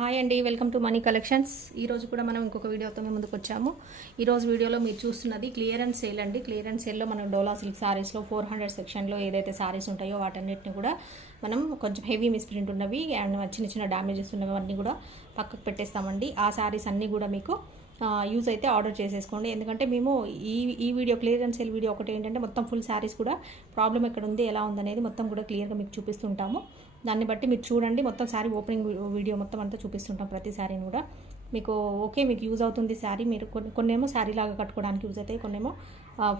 Hi అండి, welcome to money collections. ఈరోజు కూడా మనం ఇంకొక వీడియోతో మేము ముందుకు వచ్చాము. ఈరోజు వీడియోలో మీరు చూస్తున్నది క్లియరెన్స్ సేల్ అండి. క్లియరెన్స్ సేల్లో మనం డోలా సిల్క్ సారీస్లో 400 సెక్షన్లో ఏదైతే సారీస్ ఉంటాయో వాటన్నిటిని కూడా మనం కొంచెం హెవీ మిస్ప్రింట్ ఉన్నవి అండ్ చిన్న చిన్న డ్యామేజెస్ ఉన్నవన్నీ కూడా పక్కకు పెట్టేస్తామండి. ఆ సారీస్ అన్నీ కూడా మీకు యూజ్ అయితే ఆర్డర్ చేసేసుకోండి. ఎందుకంటే మేము ఈ వీడియో క్లియరెన్స్ సేల్ వీడియో ఒకటి ఏంటంటే మొత్తం ఫుల్ సారీస్ కూడా ప్రాబ్లం ఎక్కడ ఉంది, ఎలా ఉందనేది మొత్తం కూడా క్లియర్గా మీకు చూపిస్తుంటాము. దాన్ని బట్టి మీరు చూడండి. మొత్తం శారీ ఓపెనింగ్ వీడియో మొత్తం అంతా చూపిస్తుంటాం. ప్రతి శారీని కూడా మీకు మీకు యూజ్ అవుతుంది శారీ. మీరు కొన్నేమో శారీ లాగా కట్టుకోవడానికి యూజ్ అవుతాయి, కొన్నేమో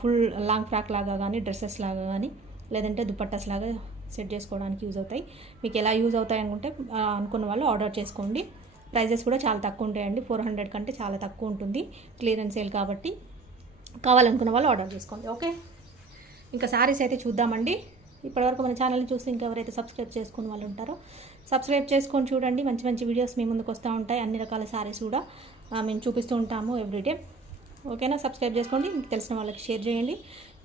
ఫుల్ లాంగ్ ఫ్రాక్ లాగా కానీ, డ్రెస్సెస్ లాగా కానీ, లేదంటే దుపట్టాస్ లాగా సెట్ చేసుకోవడానికి యూజ్ అవుతాయి. మీకు ఎలా యూజ్ అవుతాయి అనుకుంటే అనుకున్న వాళ్ళు ఆర్డర్ చేసుకోండి. ప్రైజెస్ కూడా చాలా తక్కువ ఉంటాయండి. 400 కంటే చాలా తక్కువ ఉంటుంది క్లియరెన్స్ సేల్ కాబట్టి. కావాలనుకున్న వాళ్ళు ఆర్డర్ చేసుకోండి. ఓకే, ఇంకా శారీస్ అయితే చూద్దామండి. ఇప్పటివరకు మన ఛానల్ని చూసి ఇంకెవరైతే సబ్స్క్రైబ్ చేసుకున్న వాళ్ళు ఉంటారో సబ్స్క్రైబ్ చేసుకొని చూడండి. మంచి మంచి వీడియోస్ మీ ముందుకు వస్తూ ఉంటాయి. అన్ని రకాల శారీస్ కూడా మేము చూపిస్తూ ఉంటాము ఎవ్రీడే. ఓకేనా, సబ్స్క్రైబ్ చేసుకోండి. మీకు తెలిసిన వాళ్ళకి షేర్ చేయండి,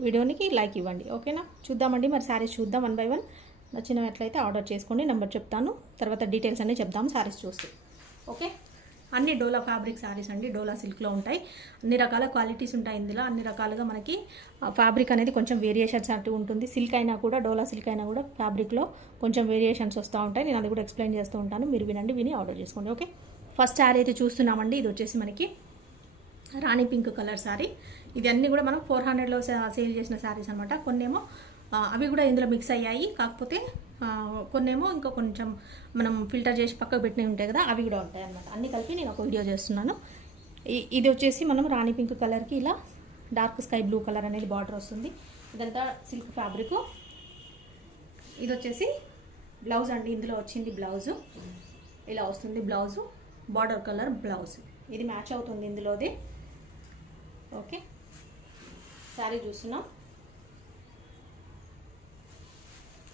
వీడియోనికి లైక్ ఇవ్వండి. ఓకేనా, చూద్దామండి మరి శారీస్ చూద్దాం. 1 by 1 నచ్చినట్లయితే ఆర్డర్ చేసుకోండి. నెంబర్ చెప్తాను, తర్వాత డీటెయిల్స్ అన్నీ చెప్దాము శారీస్ చూస్తూ. ఓకే, అన్ని డోలా ఫ్యాబ్రిక్ శారీస్ అండి. డోలా సిల్క్లో ఉంటాయి. అన్ని రకాల క్వాలిటీస్ ఉంటాయి ఇందులో. అన్ని రకాలుగా మనకి ఫ్యాబ్రిక్ అనేది కొంచెం వేరియేషన్స్ అంటూ ఉంటుంది. సిల్క్ అయినా కూడా, డోలా సిల్క్ అయినా కూడా ఫ్యాబ్రిక్లో కొంచెం వేరియేషన్స్ వస్తూ ఉంటాయి. నేను అది కూడా ఎక్స్ప్లెయిన్ చేస్తూ ఉంటాను. మీరు విని ఆర్డర్ చేసుకోండి. ఓకే, ఫస్ట్ శారీ అయితే చూస్తున్నామండి. ఇది వచ్చేసి మనకి రాణి పింక్ కలర్ శారీ. ఇది అన్నీ కూడా మనం 400లో సేల్ చేసిన శారీస్ అనమాట. కొన్నేమో అవి కూడా ఇందులో మిక్స్ అయ్యాయి, కాకపోతే కొన్నేమో ఇంకా కొంచెం మనం ఫిల్టర్ చేసి పక్కకు పెట్టినవి ఉంటాయి కదా, అవి కూడా ఉంటాయి అన్నమాట. అన్నీ కలిపి నేను ఒక వీడియో చేస్తున్నాను. ఇది వచ్చేసి మనం రాణి పింక్ కలర్కి ఇలా డార్క్ స్కై బ్లూ కలర్ అనేది బార్డర్ వస్తుంది. ఇదంతా సిల్క్ ఫ్యాబ్రిక్. ఇది వచ్చేసి బ్లౌజ్ అండి. ఇందులో వచ్చింది బ్లౌజు, ఇలా వస్తుంది బ్లౌజు, బార్డర్ కలర్ బ్లౌజ్. ఇది మ్యాచ్ అవుతుంది ఇందులోది. ఓకే, శారీ చూస్తున్నాం.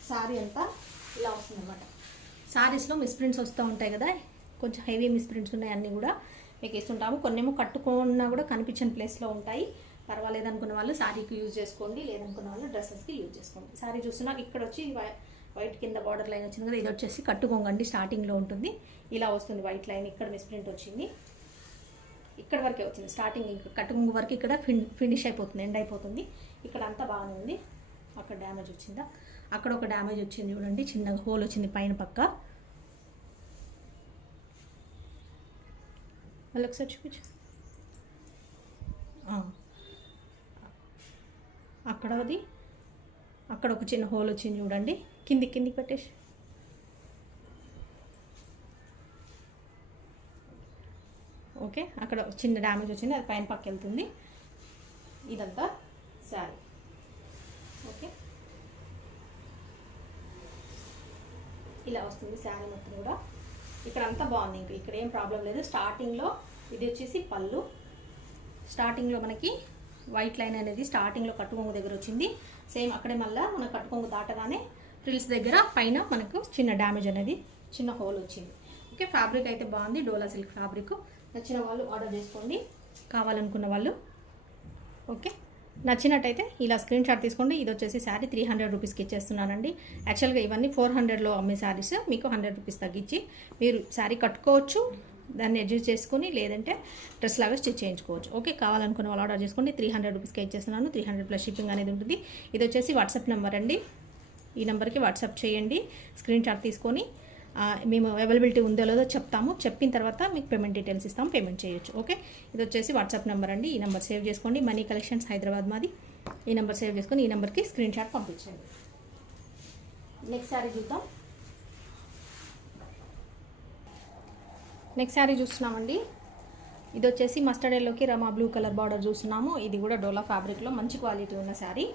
శారీ అంతా ఇలా వస్తుంది అన్నమాట. శారీస్లో మిస్ప్రింట్స్ వస్తూ ఉంటాయి కదా, కొంచెం హెవీ మిస్ప్రింట్స్ ఉన్నాయి, అన్నీ కూడా మీకు ఇస్తుంటాము. కొన్నేమో కట్టుకున్నా కూడా కనిపించని ప్లేస్లో ఉంటాయి. పర్వాలేదు అనుకున్న వాళ్ళు శారీకి యూజ్ చేసుకోండి, లేదనుకున్న వాళ్ళు డ్రెస్సెస్కి యూజ్ చేసుకోండి. శారీ చూస్తున్నా ఇక్కడ వచ్చి వైట్ కింద బార్డర్ లైన్ వచ్చింది కదా, ఇది వచ్చేసి కట్టుకోంగండి. స్టార్టింగ్లో ఉంటుంది, ఇలా వస్తుంది వైట్ లైన్. ఇక్కడ మిస్ప్రింట్ వచ్చింది, ఇక్కడ వరకే వచ్చింది స్టార్టింగ్. ఇంకా కట్టుకొంగు వరకు ఇక్కడ ఫినిష్ అయిపోతుంది, ఎండ్ అయిపోతుంది. ఇక్కడ అంతా బాగానే ఉంది. అక్కడ డ్యామేజ్ వచ్చిందా, అక్కడ ఒక డ్యామేజ్ వచ్చింది చూడండి, చిన్నగా హోల్ వచ్చింది పైన పక్క. మళ్ళీ ఒకసారి చూపించు. అక్కడ ఒక చిన్న హోల్ వచ్చింది చూడండి, కిందికి పెట్టేసి. ఓకే, అక్కడ చిన్న డ్యామేజ్ వచ్చింది, అది పైన పక్క వెళ్తుంది. ఇదంతా శారీ. ఓకే, ఇలా వస్తుంది శారీ మొత్తం కూడా. ఇక్కడ అంతా బాగుంది, ఇంకా ఇక్కడ ఏం ప్రాబ్లం లేదు. స్టార్టింగ్లో ఇది వచ్చేసి పళ్ళు. స్టార్టింగ్లో మనకి వైట్ లైన్ అనేది స్టార్టింగ్లో కట్టుకొంగు దగ్గర వచ్చింది. సేమ్ అక్కడే మళ్ళీ మన కట్టుకొంగు దాటగానే ఫ్రిల్స్ దగ్గర పైన మనకు చిన్న డ్యామేజ్ అనేది, చిన్న హోల్ వచ్చింది. ఓకే, ఫ్యాబ్రిక్ అయితే బాగుంది, డోలా సిల్క్ ఫ్యాబ్రిక్. నచ్చిన వాళ్ళు ఆర్డర్ చేసుకోండి, కావాలనుకున్న వాళ్ళు. ఓకే, నచ్చినట్టయితే ఇలా స్క్రీన్ షాట్ తీసుకోండి. ఇది వచ్చేసి శారీ 300 రూపీస్కి ఇచ్చేస్తున్నానండి. యాక్చువల్గా ఇవన్నీ 400లో అమ్మే శారీస్, మీకు 100 రూపీస్ తగ్గించి మీరు శారీ కట్టుకోవచ్చు, దాన్ని అడ్జస్ట్ చేసుకొని, లేదంటే డ్రెస్ లాగా స్టిచ్ చేయించుకోవచ్చు. ఓకే, కావాలనుకున్న వాళ్ళు ఆర్డర్ చేసుకోండి. 300 రూపీస్కి ఇచ్చేస్తున్నాను. 300 ప్లస్ షిప్పింగ్ అనేది ఉంటుంది. ఇది వచ్చేసి వాట్సాప్ నెంబర్ అండి. ఈ నెంబర్కి వాట్సాప్ చేయండి, స్క్రీన్ షాట్ తీసుకొని మేము అవైలబిలిటీ ఉందో లేదో చెప్తాము. చెప్పిన తర్వాత మీకు పేమెంట్ డీటెయిల్స్ ఇస్తాము, పేమెంట్ చేయొచ్చు. ఓకే, ఇది వచ్చేసి వాట్సాప్ నెంబర్ అండి. ఈ నెంబర్ సేవ్ చేసుకోండి. మనీ కలెక్షన్స్ హైదరాబాద్ మాది. ఈ నెంబర్ సేవ్ చేసుకొని ఈ నెంబర్కి స్క్రీన్ షాట్ పంపించండి. నెక్స్ట్ శారీ చూద్దాం. నెక్స్ట్ శారీ చూస్తున్నామండి. ఇది వచ్చేసి మస్టర్డ్ ఎల్లోకి రమా బ్లూ కలర్ బార్డర్ చూస్తున్నాము. ఇది కూడా డోలా ఫ్యాబ్రిక్లో మంచి క్వాలిటీ ఉన్న శారీ.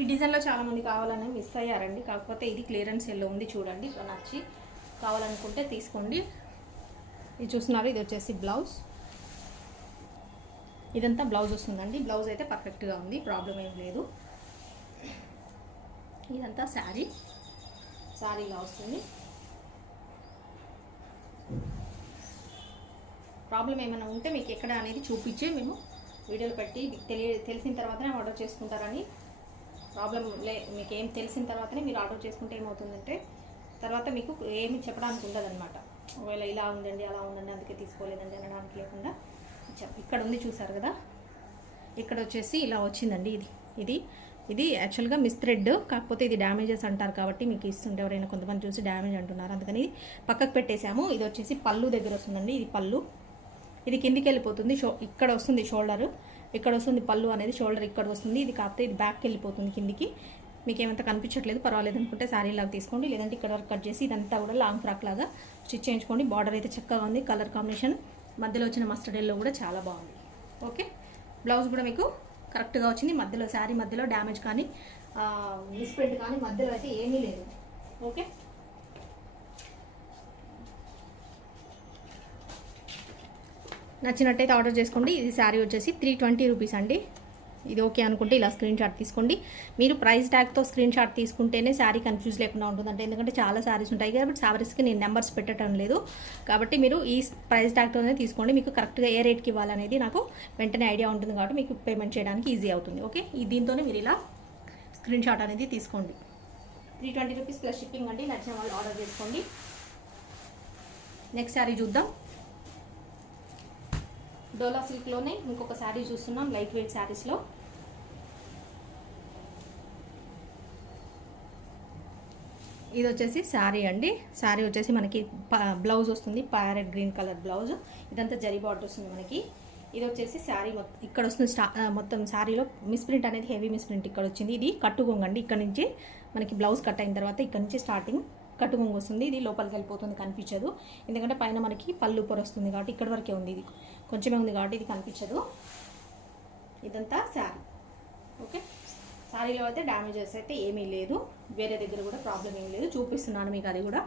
ఈ డిజైన్లో చాలామంది కావాలని మిస్ అయ్యారండి, కాకపోతే ఇది క్లియరెన్స్ సేల్లో ఉంది. చూడండి, నచ్చి కావాలనుకుంటే తీసుకోండి. ఇది చూస్తున్నారు, ఇది వచ్చేసి బ్లౌజ్. ఇదంతా బ్లౌజ్ వస్తుందండి. బ్లౌజ్ అయితే పర్ఫెక్ట్గా ఉంది, ప్రాబ్లం ఏం లేదు. ఇదంతా శారీ ఇలా వస్తుంది. ప్రాబ్లం ఏమైనా ఉంటే మీకు ఎక్కడ అనేది చూపించి మేము వీడియోలు పెట్టి మీకు తెలిసిన తర్వాతనే ఆర్డర్ చేసుకుంటారని. ప్రాబ్లం మీకు ఏం తెలిసిన తర్వాతనే మీరు ఆర్డర్ చేసుకుంటే ఏమవుతుందంటే తర్వాత మీకు ఏమి చెప్పడానికి ఉండదన్నమాట. ఒకవేళ ఇలా ఉందండి అలా ఉందండి అందుకే తీసుకోలేదండి అనడానికి లేకుండా ఇక్కడ ఉంది చూసారు కదా, ఇక్కడ వచ్చేసి ఇలా వచ్చిందండి. ఇది ఇది యాక్చువల్గా మిస్ థ్రెడ్, కాకపోతే ఇది డ్యామేజెస్ అంటారు కాబట్టి మీకు ఇస్తుంటే ఎవరైనా కొంతమంది చూసి డ్యామేజ్ అంటున్నారు, అందుకని పక్కకు పెట్టేసాము. ఇది వచ్చేసి పళ్ళు దగ్గర వస్తుందండి, ఇది పళ్ళు. ఇది కిందికి వెళ్ళిపోతుంది, ఇక్కడ వస్తుంది షోల్డర్, ఇక్కడ వస్తుంది పళ్ళు అనేది, షోల్డర్ ఇక్కడ వస్తుంది. ఇది కాకపోతే ఇది బ్యాక్కి వెళ్ళిపోతుంది కిందికి. మీకు ఏమంతా కనిపించట్లేదు పర్వాలేదు అనుకుంటే శారీ లాగా తీసుకోండి, లేదంటే ఇక్కడ వరకు కట్ చేసి ఇదంతా కూడా లాంగ్ ఫ్రాక్ లాగా స్టిచ్ చేయించుకోండి. బార్డర్ అయితే చక్కగా ఉంది, కలర్ కాంబినేషన్ మధ్యలో వచ్చిన మస్టర్డ్ ఎల్లో కూడా చాలా బాగుంది. ఓకే, బ్లౌజ్ కూడా మీకు కరెక్ట్గా వచ్చింది. మధ్యలో శారీ మధ్యలో డ్యామేజ్ కానీ మిస్ప్రింట్ కానీ మధ్యలో అయితే ఏమీ లేదు. ఓకే, నచ్చినట్టయితే ఆర్డర్ చేసుకోండి. ఇది శారీ వచ్చేసి 320 రూపీస్ అండి. ఇది ఓకే అనుకుంటే ఇలా స్క్రీన్ షాట్ తీసుకోండి. మీరు ప్రైస్ ట్యాగ్తో స్క్రీన్ షాట్ తీసుకుంటేనే శారీ కన్ఫ్యూజ్ లేకుండా ఉంటుంది. అంటే ఎందుకంటే చాలా శారీస్ ఉంటాయి కాబట్టి శారీస్కి నేను నెంబర్స్ పెట్టడం లేదు, కాబట్టి మీరు ఈ ప్రైస్ ట్యాగ్తోనే తీసుకోండి. మీకు కరెక్ట్గా ఏ రేట్కి ఇవ్వాలనేది నాకు వెంటనే ఐడియా ఉంటుంది కాబట్టి మీకు పేమెంట్ చేయడానికి ఈజీ అవుతుంది. ఓకే, దీంతోనే మీరు ఇలా స్క్రీన్ షాట్ అనేది తీసుకోండి. 320 రూపీస్ ప్లస్ షిప్పింగ్ అండి. నచ్చిన వాళ్ళు ఆర్డర్ చేసుకోండి. నెక్స్ట్ శారీ చూద్దాం. డోలా సిల్క్లోనే ఇంకొక శారీ చూస్తున్నాం, లైట్ వెయిట్ శారీస్లో. ఇది వచ్చేసి శారీ అండి. శారీ వచ్చేసి మనకి బ్లౌజ్ వస్తుంది, ప్యారెట్ గ్రీన్ కలర్ బ్లౌజ్. ఇదంతా జరీ బార్డర్ వస్తుంది మనకి. ఇది వచ్చేసి శారీ ఇక్కడ వస్తుంది, మొత్తం శారీలో మిస్ప్రింట్ అనేది హెవీ మిస్ప్రింట్ ఇక్కడ వచ్చింది. ఇది కట్టుగొంగ అండి. ఇక్కడ నుంచి మనకి బ్లౌజ్ కట్ అయిన తర్వాత ఇక్కడ నుంచి స్టార్టింగ్ కట్టుగొంగ వస్తుంది. ఇది లోపలికి వెళ్ళిపోతుంది, కనిపించదు. ఎందుకంటే పైన మనకి పళ్ళు పొర వస్తుంది కాబట్టి ఇక్కడ వరకే ఉంది, ఇది కొంచెమే ఉంది కాబట్టి ఇది కనిపించదు. ఇదంతా శారీ. ఓకే, శారీలో అయితే డ్యామేజెస్ అయితే ఏమీ లేదు, వేరే దగ్గర కూడా ప్రాబ్లం ఏమీ లేదు. చూపిస్తున్నాను మీకు, అది కూడా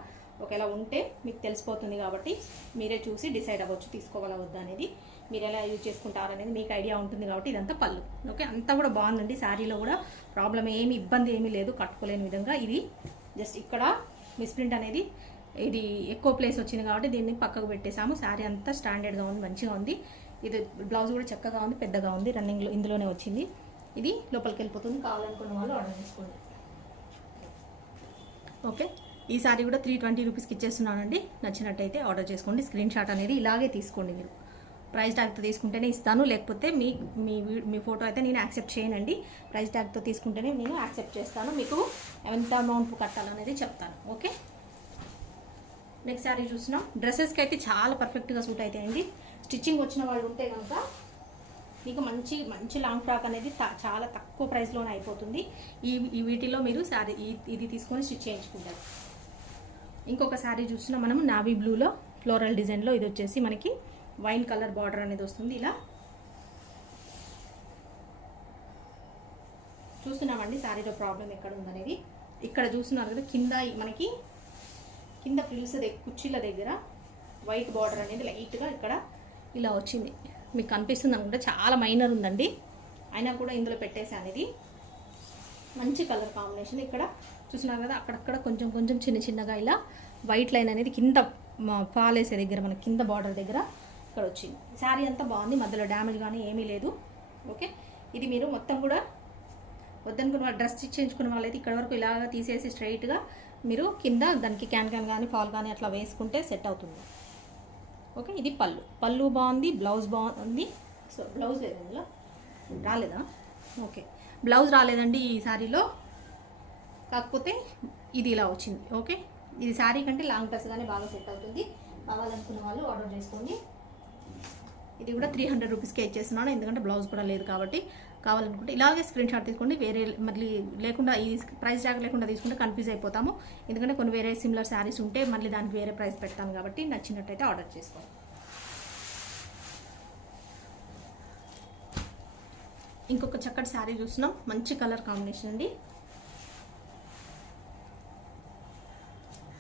ఒకవేళ ఉంటే మీకు తెలిసిపోతుంది కాబట్టి మీరే చూసి డిసైడ్ అవ్వచ్చు తీసుకోవాలా వద్దా అనేది. మీరు ఎలా యూజ్ చేసుకుంటారనేది మీకు ఐడియా ఉంటుంది కాబట్టి ఇదంతా పళ్ళు. ఓకే, అంతా కూడా బాగుందండి. శారీలో కూడా ప్రాబ్లం ఏమి ఇబ్బంది ఏమీ లేదు, కట్టుకోలేని విధంగా. ఇది జస్ట్ ఇక్కడ మిస్ప్రింట్ అనేది ఇది ఎక్కువ ప్లేస్ వచ్చింది కాబట్టి దీన్ని పక్కకు పెట్టేసాము. శారీ అంతా స్టాండర్డ్గా ఉంది, మంచిగా ఉంది. ఇది బ్లౌజ్ కూడా చక్కగా ఉంది, పెద్దగా ఉంది, రన్నింగ్లో ఇందులోనే వచ్చింది. ఇది లోపలికి వెళ్ళిపోతుంది. కావాలనుకున్న వాళ్ళు ఆర్డర్ చేసుకోండి. ఓకే, ఈ శారీ కూడా 320 రూపీస్కి ఇచ్చేస్తున్నానండి. నచ్చినట్టయితే ఆర్డర్ చేసుకోండి. స్క్రీన్ షాట్ అనేది ఇలాగే తీసుకోండి. మీరు ప్రైస్ ట్యాగ్తో తీసుకుంటేనే ఇస్తాను, లేకపోతే మీ ఫోటో అయితే నేను యాక్సెప్ట్ చేయనండి. ప్రైస్ ట్యాగ్తో తీసుకుంటేనే నేను యాక్సెప్ట్ చేస్తాను, మీకు ఎంత అమౌంట్ కట్టాలనేది చెప్తాను. ఓకే, నెక్స్ట్ శారీ చూస్తున్నాం. డ్రెస్సెస్కి అయితే చాలా పర్ఫెక్ట్గా సూట్ అవుతాయండి. స్టిచ్చింగ్ వచ్చిన వాళ్ళు ఉంటే కనుక మీకు మంచి లాంగ్ ఫ్రాక్ అనేది చాలా తక్కువ ప్రైస్లోనే అయిపోతుంది. ఈ వీటిలో మీరు శారీ ఇది తీసుకొని స్టిచ్ చేయించుకుంటారు. ఇంకొక శారీ చూస్తున్నాం మనము, నావీ బ్లూలో ఫ్లోరల్ డిజైన్లో. ఇది వచ్చేసి మనకి వైన్ కలర్ బార్డర్ అనేది వస్తుంది. ఇలా చూస్తున్నామండి శారీలో ప్రాబ్లం ఎక్కడ ఉందనేది. ఇక్కడ చూస్తున్నారు కదా, మనకి కింద ఫ్రిల్స్ కుర్చీల దగ్గర వైట్ బార్డర్ అనేది లైట్గా ఇక్కడ ఇలా వచ్చింది. మీకు కనిపిస్తుంది అనుకుంటే చాలా మైనర్ ఉందండి, అయినా కూడా ఇందులో పెట్టేసాను. ఇది మంచి కలర్ కాంబినేషన్. ఇక్కడ చూస్తున్నారు కదా, అక్కడక్కడ కొంచెం చిన్నగా ఇలా వైట్ లైన్ అనేది కింద ఫాల్ వేసే దగ్గర మన కింద బార్డర్ దగ్గర ఇక్కడ వచ్చింది. శారీ అంతా బాగుంది, మధ్యలో డ్యామేజ్ కానీ ఏమీ లేదు. ఓకే, ఇది మీరు మొత్తం కూడా వద్దనుకున్న వాళ్ళు, డ్రెస్ స్టిచ్ చేయించుకున్న వాళ్ళైతే ఇక్కడ వరకు ఇలాగా తీసేసి స్ట్రైట్గా మీరు కింద దానికి క్యాన్ కానీ ఫాల్ కానీ అట్లా వేసుకుంటే సెట్ అవుతుంది. ఓకే, ఇది పళ్ళు బాగుంది, బ్లౌజ్ బాగుంది. సో బ్లౌజ్ లేదు ఇందులో, రాలేదా? ఓకే, బ్లౌజ్ రాలేదండి ఈ శారీలో, కాకపోతే ఇది ఇలా వచ్చింది. ఓకే, ఇది శారీ కంటే లాంగ్ డ్రెస్ కానీ బాగా సెట్ అవుతుంది. కావాలనుకున్న వాళ్ళు ఆర్డర్ చేసుకోండి. ఇది కూడా 300 రూపీస్కే ఇచ్చేస్తున్నాను, ఎందుకంటే బ్లౌజ్ కూడా లేదు కాబట్టి. కావాలనుకుంటే ఇలాగే స్క్రీన్ షాట్ తీసుకోండి. వేరే మళ్ళీ లేకుండా ఈ ప్రైస్ ట్యాగ్ లేకుండా తీసుకుంటే కన్ఫ్యూజ్ అయిపోతాము, ఎందుకంటే కొన్ని వేరే సిమిలర్ శారీస్ ఉంటే మళ్ళీ దానికి వేరే ప్రైస్ పెడతాను కాబట్టి నచ్చినట్టయితే ఆర్డర్ చేసుకోండి. ఇంకొక చక్కటి శారీ చూస్తున్నాం, మంచి కలర్ కాంబినేషన్ అండి.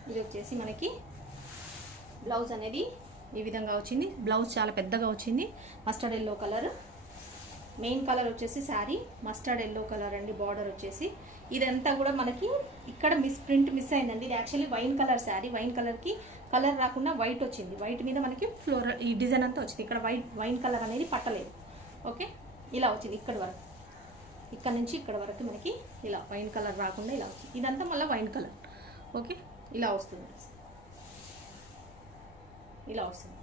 ఇది వచ్చేసి మనకి బ్లౌజ్ అనేది ఈ విధంగా వచ్చింది. బ్లౌజ్ చాలా పెద్దగా వచ్చింది, mustard yellow colour. Main colour వచ్చేసి శారీ మస్టర్డ్ ఎల్లో కలర్ అండి. బార్డర్ వచ్చేసి ఇదంతా కూడా మనకి ఇక్కడ మిస్ అయిందండి. ఇది actually wine colour sari, wine కలర్కి కలర్ రాకుండా వైట్ వచ్చింది. వైట్ మీద మనకి ఫ్లోరల్ ఈ డిజైన్ అంతా వచ్చింది. ఇక్కడ వైన్ కలర్ అనేది పట్టలేదు. ఓకే, ఇలా వచ్చింది ఇక్కడ వరకు, ఇక్కడ నుంచి ఇక్కడ వరకు మనకి ఇలా వైన్ కలర్ రాకుండా ఇలా వచ్చింది. ఇదంతా మళ్ళీ వైన్ కలర్. ఓకే, ఇలా వస్తుంది. ఇలా వస్తుంది.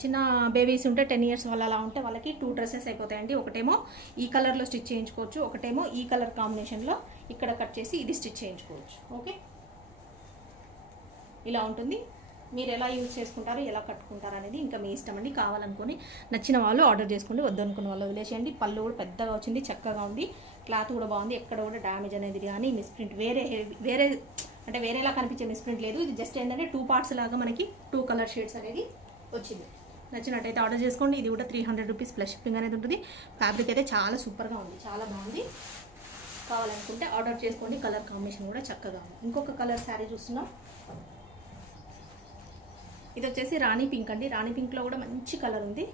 చిన్న బేబీస్ ఉంటే 10 years వాళ్ళు అలా ఉంటే వాళ్ళకి 2 డ్రెస్సెస్ అయిపోతాయండి. ఒకటేమో ఈ కలర్లో స్టిచ్ చేయించుకోవచ్చు, ఒకటేమో ఈ కలర్ కాంబినేషన్లో ఇక్కడ కట్ చేసి ఇది స్టిచ్ చేయించుకోవచ్చు. ఓకే, ఇలా ఉంటుంది. మీరు ఎలా యూజ్ చేసుకుంటారు, ఎలా కట్టుకుంటారు అనేది ఇంకా మీ ఇష్టం అండి. కావాలనుకొని నచ్చిన వాళ్ళు ఆర్డర్ చేసుకోండి, వద్దనుకున్న వాళ్ళు వదిలేసేయండి. పళ్ళు కూడా పెద్దగా వచ్చింది, చక్కగా ఉంది, క్లాత్ కూడా బాగుంది, ఎక్కడ కూడా డ్యామేజ్ అనేది కానీ మిస్ప్రింట్ వేరేలా కనిపించే మిస్ప్రింట్ లేదు. ఇది జస్ట్ ఏంటంటే 2 parts లాగా మనకి 2 కలర్ షేడ్స్ అనేది వచ్చింది. నచ్చినట్టయితే ఆర్డర్ చేసుకోండి. ఇది కూడా 300 రూపీస్ ప్లస్ షిప్పింగ్ అనేది ఉంటుంది. ఫ్యాబ్రిక్ అయితే చాలా సూపర్గా ఉంది, చాలా బాగుంది. కావాలనుకుంటే ఆర్డర్ చేసుకోండి. కలర్ కాంబినేషన్ కూడా చక్కగా ఉంది. ఇంకొక కలర్ శారీ చూస్తున్నాం. ఇది వచ్చేసి రాణి పింక్ అండి. రాణి పింక్లో కూడా మంచి కలర్ ఉంది.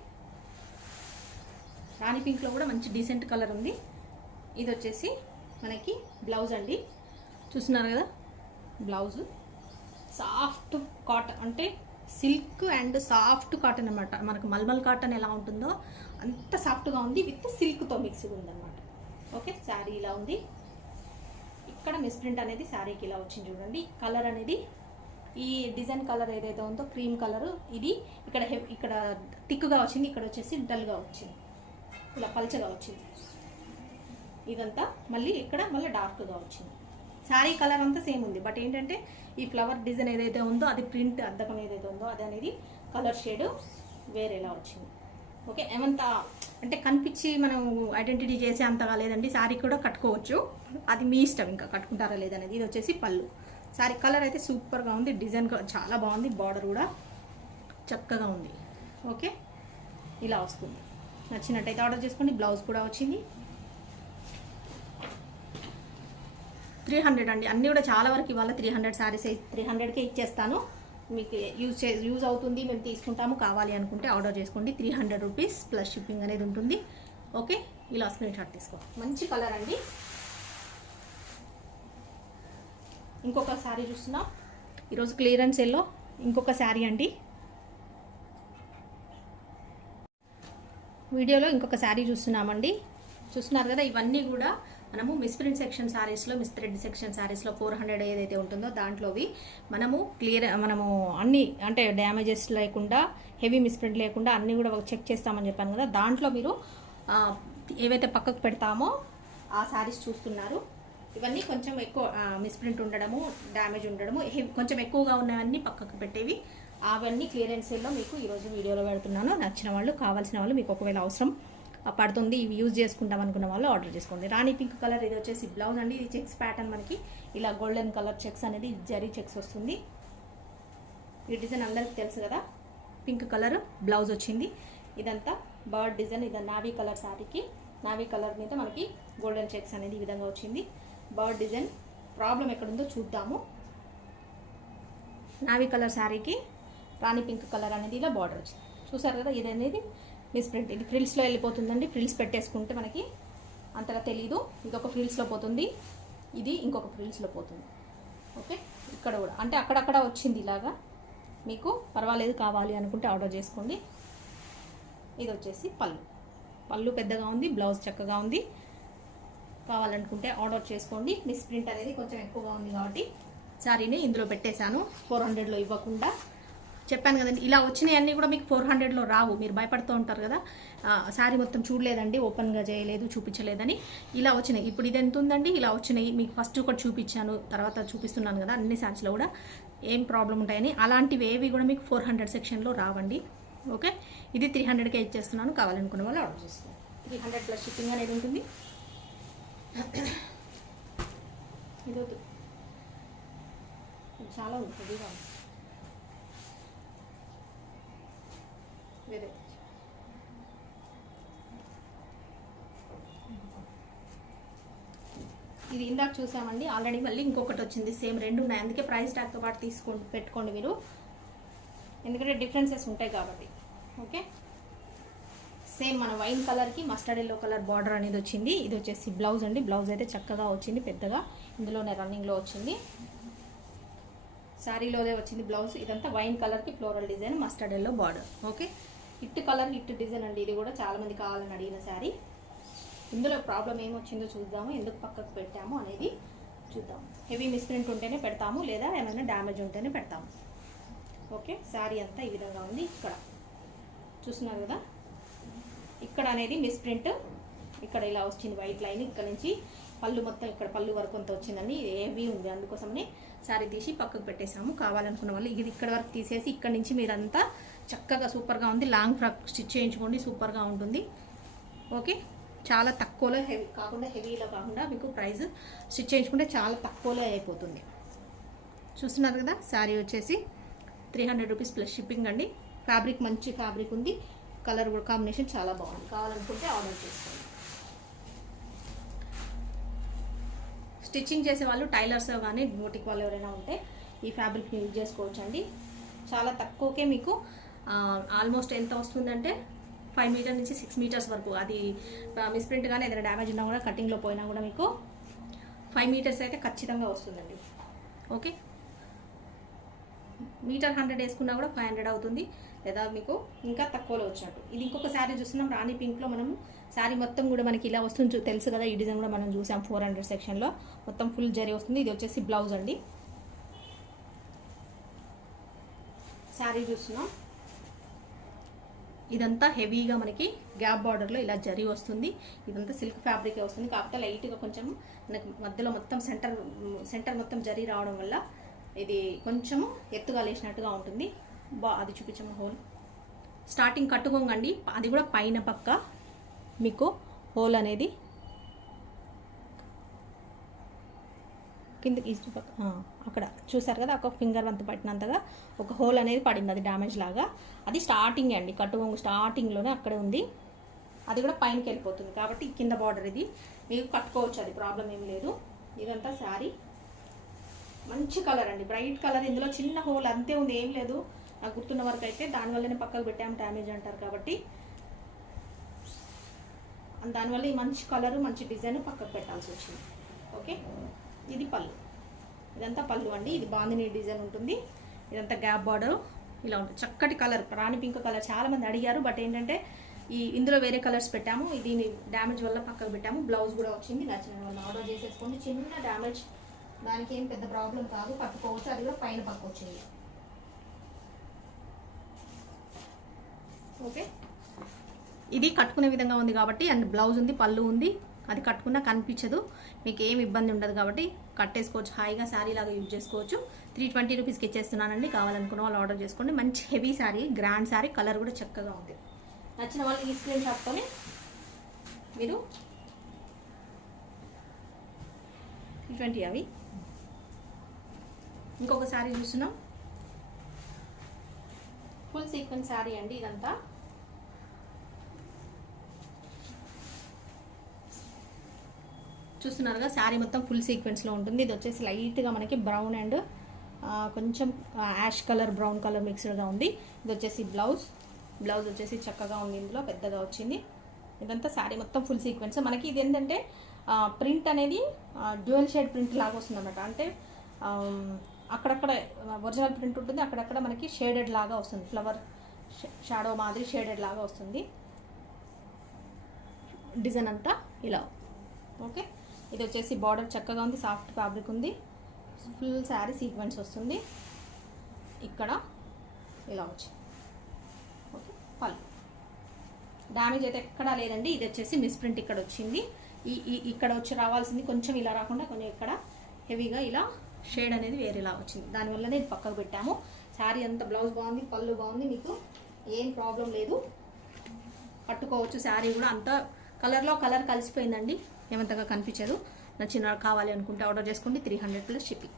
రాణి పింక్లో కూడా మంచి డీసెంట్ కలర్ ఉంది. ఇది వచ్చేసి మనకి బ్లౌజ్ అండి, చూస్తున్నారు కదా. బ్లౌజ్ సాఫ్ట్ కాటన్, అంటే సిల్క్ అండ్ సాఫ్ట్ కాటన్ అనమాట. మనకు మల్మల్ కాటన్ ఎలా ఉంటుందో అంత సాఫ్ట్గా ఉంది, విత్ సిల్క్తో మిక్స్డ్ ఉందన్నమాట. ఓకే, శారీ ఇలా ఉంది. ఇక్కడ మిస్ప్రింట్ అనేది శారీకి ఇలా వచ్చింది చూడండి. కలర్ అనేది ఈ డిజైన్ కలర్ ఏదైతే ఉందో క్రీమ్ కలర్, ఇది ఇక్కడ థిక్గా వచ్చింది, ఇక్కడ వచ్చేసి డల్గా వచ్చింది, ఇలా పల్చగా వచ్చింది. ఇదంతా మళ్ళీ ఇక్కడ మళ్ళీ డార్క్గా వచ్చింది. శారీ కలర్ అంతా సేమ్ ఉంది, బట్ ఏంటంటే ఈ ఫ్లవర్ డిజైన్ ఏదైతే ఉందో అది ప్రింట్ అద్దకం ఏదైతే ఉందో అది అనేది కలర్ షేడ్ వేరేలా వచ్చింది. ఓకే, ఏమంత అంటే కనిపించి మనం ఐడెంటిటీ చేసే అంతగా లేదండి. శారీ కూడా కట్టుకోవచ్చు, అది మీ ఇష్టం ఇంకా కట్టుకుంటారా లేదనేది. ఇది వచ్చేసి పళ్ళు. శారీ కలర్ అయితే సూపర్గా ఉంది, డిజైన్ చాలా బాగుంది, బార్డర్ కూడా చక్కగా ఉంది. ఓకే, ఇలా వస్తుంది. నచ్చినట్టయితే ఆర్డర్ చేసుకోండి. బ్లౌజ్ కూడా వచ్చింది. 300 అండి. అన్నీ కూడా చాలా వరకు ఇవాళ 300 శారీస్ 300కే ఇచ్చేస్తాను. మీకు యూజ్ అవుతుంది, మేము తీసుకుంటాము. కావాలి అనుకుంటే ఆర్డర్ చేసుకోండి. 300 రూపీస్ ప్లస్ షిప్పింగ్ అనేది ఉంటుంది. ఓకే, ఇలా స్క్రీన్ షాట్ తీసుకో. మంచి కలర్ అండి. ఇంకొక శారీ చూస్తున్నాం ఈరోజు క్లియరెన్స్ సేల్లో. ఇంకొక శారీ అండి, వీడియోలో ఇంకొక శారీ చూస్తున్నామండి. చూస్తున్నారు కదా, ఇవన్నీ కూడా మనము మిస్ప్రింట్ సెక్షన్ శారీస్లో, మిస్ థ్రెడ్ సెక్షన్ శారీస్లో 400 ఏదైతే ఉంటుందో దాంట్లోవి మనము అన్ని అంటే డ్యామేజెస్ లేకుండా, హెవీ మిస్ప్రింట్ లేకుండా అన్నీ కూడా చెక్ చేస్తామని చెప్పాను కదా. దాంట్లో మీరు ఏవైతే పక్కకు పెడతామో ఆ శారీస్ చూస్తున్నారు. ఇవన్నీ కొంచెం ఎక్కువ మిస్ప్రింట్ ఉండడము, డ్యామేజ్ ఉండడము, కొంచెం ఎక్కువగా ఉన్నవన్నీ పక్కకు పెట్టేవి. అవన్నీ క్లియరెన్స్ సేల్లో మీకు ఈరోజు వీడియోలో పెడుతున్నాను. నచ్చిన వాళ్ళు, కావాల్సిన వాళ్ళు, మీకు ఒకవేళ అవసరం పడుతుంది, ఇవి యూజ్ చేసుకుంటాం అనుకున్న వాళ్ళు ఆర్డర్ చేసుకోండి. రాణి పింక్ కలర్, ఇది వచ్చేసి బ్లౌజ్ అండి. ఇది చెక్స్ ప్యాటర్న్, మనకి ఇలా గోల్డెన్ కలర్ చెక్స్ అనేది జరీ చెక్స్ వస్తుంది. ఈ డిజైన్ అందరికి తెలుసు కదా. పింక్ కలర్ బ్లౌజ్ వచ్చింది. ఇదంతా బర్డ్ డిజైన్. ఇది నావీ కలర్ శారీకి, నావీ కలర్ మీద మనకి గోల్డెన్ చెక్స్ అనేది ఈ విధంగా వచ్చింది. బర్డ్ డిజైన్ ప్రాబ్లం ఎక్కడుందో చూద్దాము. నావీ కలర్ శారీకి రాణి పింక్ కలర్ అనేది ఇలా బార్డర్ వచ్చింది. చూసారు కదా, ఇది అనేది మిస్ప్రింట్. ఇది ఫ్రిల్స్లో వెళ్ళిపోతుందండి. ఫ్రిల్స్ పెట్టేసుకుంటే మనకి అంతగా తెలీదు. ఇది ఒక ఫ్రిల్స్లో పోతుంది, ఇది ఇంకొక ఫ్రిల్స్లో పోతుంది. ఓకే, ఇక్కడ కూడా అంటే అక్కడక్కడ వచ్చింది ఇలాగా. మీకు పర్వాలేదు, కావాలి అనుకుంటే ఆర్డర్ చేసుకోండి. ఇది వచ్చేసి పళ్ళు పెద్దగా ఉంది, బ్లౌజ్ చక్కగా ఉంది. కావాలనుకుంటే ఆర్డర్ చేసుకోండి. మిస్ప్రింట్ అనేది కొంచెం ఎక్కువగా ఉంది కాబట్టి శారీని ఇందులో పెట్టేశాను. 400లో ఇవ్వకుండా చెప్పాను కదండి. ఇలా వచ్చినాయన్నీ కూడా మీకు 400లో రావు. మీరు భయపడుతూ ఉంటారు కదా, శారీ మొత్తం చూడలేదండి, ఓపెన్గా చేయలేదు, చూపించలేదని. ఇలా వచ్చినాయి. ఇప్పుడు ఇది ఎంత ఉందండి, ఇలా వచ్చినాయి. మీకు ఫస్ట్ ఒకటి చూపించాను, తర్వాత చూపిస్తున్నాను కదా అన్ని శారీస్లో కూడా ఏం ప్రాబ్లం ఉంటాయని. అలాంటివి ఏవి కూడా మీకు 400 సెక్షన్లో రావండి. ఓకే, ఇది 300కే ఇచ్చేస్తున్నాను. కావాలనుకున్న వాళ్ళు ఆర్డర్ చేసుకోండి. 300 ప్లస్ షిప్పింగ్ అనేది ఉంటుంది. ఇది చాలా ఉంటుంది. వేరే ఇది ఇందాక చూసామండి ఆల్రెడీ. మళ్ళీ ఇంకొకటి వచ్చింది, సేమ్ 2 ఉన్నాయి. అందుకే ప్రైస్ ట్యాగ్తో పాటు పెట్టుకోండి మీరు, ఎందుకంటే డిఫరెన్సెస్ ఉంటాయి కాబట్టి. ఓకే, సేమ్ మన వైన్ కలర్కి మస్టర్డ్ ఎల్లో కలర్ బార్డర్ అనేది వచ్చింది. ఇది వచ్చేసి బ్లౌజ్ అండి. బ్లౌజ్ అయితే చక్కగా వచ్చింది, పెద్దగా ఇందులోనే రన్నింగ్లో వచ్చింది. శారీలోనే వచ్చింది బ్లౌజ్. ఇదంతా వైన్ కలర్కి floral design, mustard yellow border. Okay, hit colour, hit design అండి. ఇది కూడా చాలామంది కావాలని అడిగిన శారీ. ఇందులో ప్రాబ్లం ఏమొచ్చిందో చూద్దాము, ఎందుకు పక్కకు పెట్టాము అనేది చూద్దాం. హెవీ మిస్ప్రింట్ ఉంటేనే పెడతాము, లేదా ఏమైనా డ్యామేజ్ ఉంటేనే పెడతాము. ఓకే, శారీ అంతా ఈ విధంగా ఉంది. ఇక్కడ చూస్తున్నారు కదా, ఇక్కడ అనేది మిస్ ప్రింట్, ఇక్కడ ఇలా వచ్చింది వైట్ లైన్. ఇక్కడ నుంచి పళ్ళు మొత్తం ఇక్కడ పళ్ళు వరకు అంతా వచ్చిందండి. ఏవి ఉంది, అందుకోసమని శారీ తీసి పక్కకు పెట్టేసాము. కావాలనుకున్న వాళ్ళు ఇది ఇక్కడ వరకు తీసేసి ఇక్కడ నుంచి మీరంతా చక్కగా సూపర్గా ఉంది. లాంగ్ ఫ్రాక్ స్టిచ్ చేయించుకోండి, సూపర్గా ఉంటుంది. ఓకే, చాలా తక్కువలో హెవీ కాకుండా, హెవీలో కాకుండా మీకు ప్రైస్ స్టిచ్ చేయించుకుంటే చాలా తక్కువలో అయిపోతుంది. చూస్తున్నారు కదా, శారీ వచ్చేసి 300 రూపీస్ ప్లస్ షిప్పింగ్ అండి. ఫ్యాబ్రిక్ మంచి ఫ్యాబ్రిక్ ఉంది, కలర్ కూడా కాంబినేషన్ చాలా బాగుంది. కావాలనుకుంటే ఆర్డర్ చేసుకోండి. స్టిచ్చింగ్ చేసే వాళ్ళు టైలర్స్ కానీ బోటిక్ వాళ్ళు ఎవరైనా ఉంటే ఈ ఫ్యాబ్రిక్ని యూజ్ చేసుకోవచ్చు అండి. చాలా తక్కువకే మీకు ఆల్మోస్ట్ ఎంత వస్తుందంటే 5 మీటర్ నుంచి 6 మీటర్స్ వరకు. అది మిస్ప్రింట్ కానీ ఏదైనా డ్యామేజ్ ఉన్నా కూడా, కటింగ్లో పోయినా కూడా మీకు 5 మీటర్స్ అయితే ఖచ్చితంగా వస్తుందండి. ఓకే, మీటర్ 100 వేసుకున్నా కూడా 500 అవుతుంది, లేదా మీకు ఇంకా తక్కువలో వచ్చినట్టు. ఇది ఇంకొక శారీ చూస్తున్నాం, రాణి పింక్లో. మనం శారీ మొత్తం కూడా మనకి ఇలా వస్తుంది, తెలుసు కదా. ఈ డిజైన్ కూడా మనం చూసాం 400 సెక్షన్లో. మొత్తం ఫుల్ జరీ వస్తుంది. ఇది వచ్చేసి బ్లౌజ్ అండి. శారీ చూస్తున్నాం, ఇదంతా హెవీగా మనకి గ్యాప్ బార్డర్లో ఇలా జరీ వస్తుంది. ఇదంతా సిల్క్ ఫ్యాబ్రికే వస్తుంది, కాకపోతే లైట్గా కొంచెం మనకి మధ్యలో మొత్తం సెంటర్ మొత్తం జరీ రావడం వల్ల ఇది కొంచెము ఎత్తుగా లేచినట్టుగా ఉంటుంది. అది చూపించాము. హోల్ స్టార్టింగ్ కట్టుకోండి, అది కూడా పైన పక్క మీకు హోల్ అనేది కిందకి అక్కడ చూసారు కదా, ఒక ఫింగర్ వంతు పట్టినంతగా ఒక హోల్ అనేది పడింది, అది డ్యామేజ్ లాగా. అది స్టార్టింగ్ అండి, కట్టుకోంగు స్టార్టింగ్లోనే అక్కడే ఉంది. అది కూడా పైనకి వెళ్ళిపోతుంది, కాబట్టి కింద బార్డర్ ఇది మీకు కట్టుకోవచ్చు, అది ప్రాబ్లం ఏం లేదు. ఇదంతా శారీ మంచి కలర్ అండి, బ్రైట్ కలర్. ఇందులో చిన్న హోల్ అంతే ఉంది, ఏం లేదు నాకు గుర్తున్న వరకు అయితే. దానివల్లనే పక్కకు పెట్టాము, డ్యామేజ్ అంటారు కాబట్టి. దానివల్ల ఈ మంచి కలర్, మంచి డిజైన్ పక్కకు పెట్టాల్సి వచ్చింది. ఓకే, ఇది పళ్ళు, ఇదంతా పళ్ళు అండి. ఇది బాందిని డిజైన్ ఉంటుంది. ఇదంతా గ్యాప్ బార్డర్ ఇలా ఉంటుంది. చక్కటి కలర్, రాణి పింక్ కలర్. చాలామంది అడిగారు, బట్ ఏంటంటే ఇందులో వేరే కలర్స్ పెట్టాము, దీని డ్యామేజ్ వల్ల పక్కకు పెట్టాము. బ్లౌజ్ కూడా వచ్చింది, నచ్చిన వాళ్ళు ఆర్డర్ చేసేసుకోండి. చిన్న డ్యామేజ్, దానికి ఏం పెద్ద ప్రాబ్లం కాదు, కట్టుకోవచ్చు. అది కూడా పైన పక్క వచ్చింది. ఓకే, ఇది కట్టుకునే విధంగా ఉంది కాబట్టి, అండ్ బ్లౌజ్ ఉంది, పళ్ళు ఉంది. అది కట్టుకున్నా కనిపించదు, మీకు ఏం ఇబ్బంది ఉండదు కాబట్టి కట్టేసుకోవచ్చు, హాయిగా శారీ లాగా యూజ్ చేసుకోవచ్చు. 320 రూపీస్కి ఇచ్చేస్తున్నానండి. కావాలనుకున్న వాళ్ళు ఆర్డర్ చేసుకోండి. మంచి heavy sari, grand sari, colour కూడా చక్కగా ఉంది. నచ్చిన వాళ్ళు ఈ స్క్రీన్ షాట్తోనే మీరు 320 అవి. ఇంకొక శారీ చూస్తున్నాం, ఫుల్ సీక్వెన్స్ శారీ అండి. ఇదంతా చూస్తున్నారుగా, శారీ మొత్తం ఫుల్ సీక్వెన్స్లో ఉంటుంది. ఇది వచ్చేసి లైట్గా మనకి బ్రౌన్ అండ్ కొంచెం యాష్ కలర్, బ్రౌన్ కలర్ మిక్స్డ్గా ఉంది. ఇది వచ్చేసి బ్లౌజ్ వచ్చేసి చక్కగా ఉంది, ఇందులో పెద్దగా వచ్చింది. ఇదంతా శారీ మొత్తం ఫుల్ సీక్వెన్స్. మనకి ఇది ఏంటంటే ప్రింట్ అనేది డ్యూయల్ షేడ్ ప్రింట్ లాగా వస్తుంది అన్నమాట. అంటే అక్కడక్కడ ఒరిజినల్ ప్రింట్ ఉంటుంది, అక్కడక్కడ మనకి షేడెడ్ లాగా వస్తుంది, ఫ్లవర్ షాడో మాదిరి షేడెడ్ లాగా వస్తుంది. డిజైన్ అంతా ఇలా. ఓకే, ఇది వచ్చేసి బార్డర్ చక్కగా ఉంది, సాఫ్ట్ ఫ్యాబ్రిక్ ఉంది. ఫుల్ శారీ సీక్వెన్స్ వస్తుంది. ఇక్కడ ఇలా వచ్చింది. ఓకే, పళ్ళు డ్యామేజ్ అయితే ఎక్కడా లేదండి. ఇది వచ్చేసి మిస్ ప్రింట్ ఇక్కడ వచ్చింది. ఇక్కడ వచ్చి రావాల్సింది కొంచెం ఇలా రాకుండా కొంచెం ఇక్కడ హెవీగా ఇలా షేడ్ అనేది వేరేలా వచ్చింది, దానివల్లనే ఇది పక్కకు పెట్టాము. శారీ అంతా బ్లౌజ్ బాగుంది, పళ్ళు బాగుంది, మీకు ఏం ప్రాబ్లం లేదు, కట్టుకోవచ్చు. శారీ కూడా అంత కలర్లో కలర్ కలిసిపోయిందండి, ఏమంతగా కనిపించదు. నచ్చిన కావాలి అనుకుంటే ఆర్డర్ చేసుకోండి. 300 ప్లస్ షిప్పింగ్.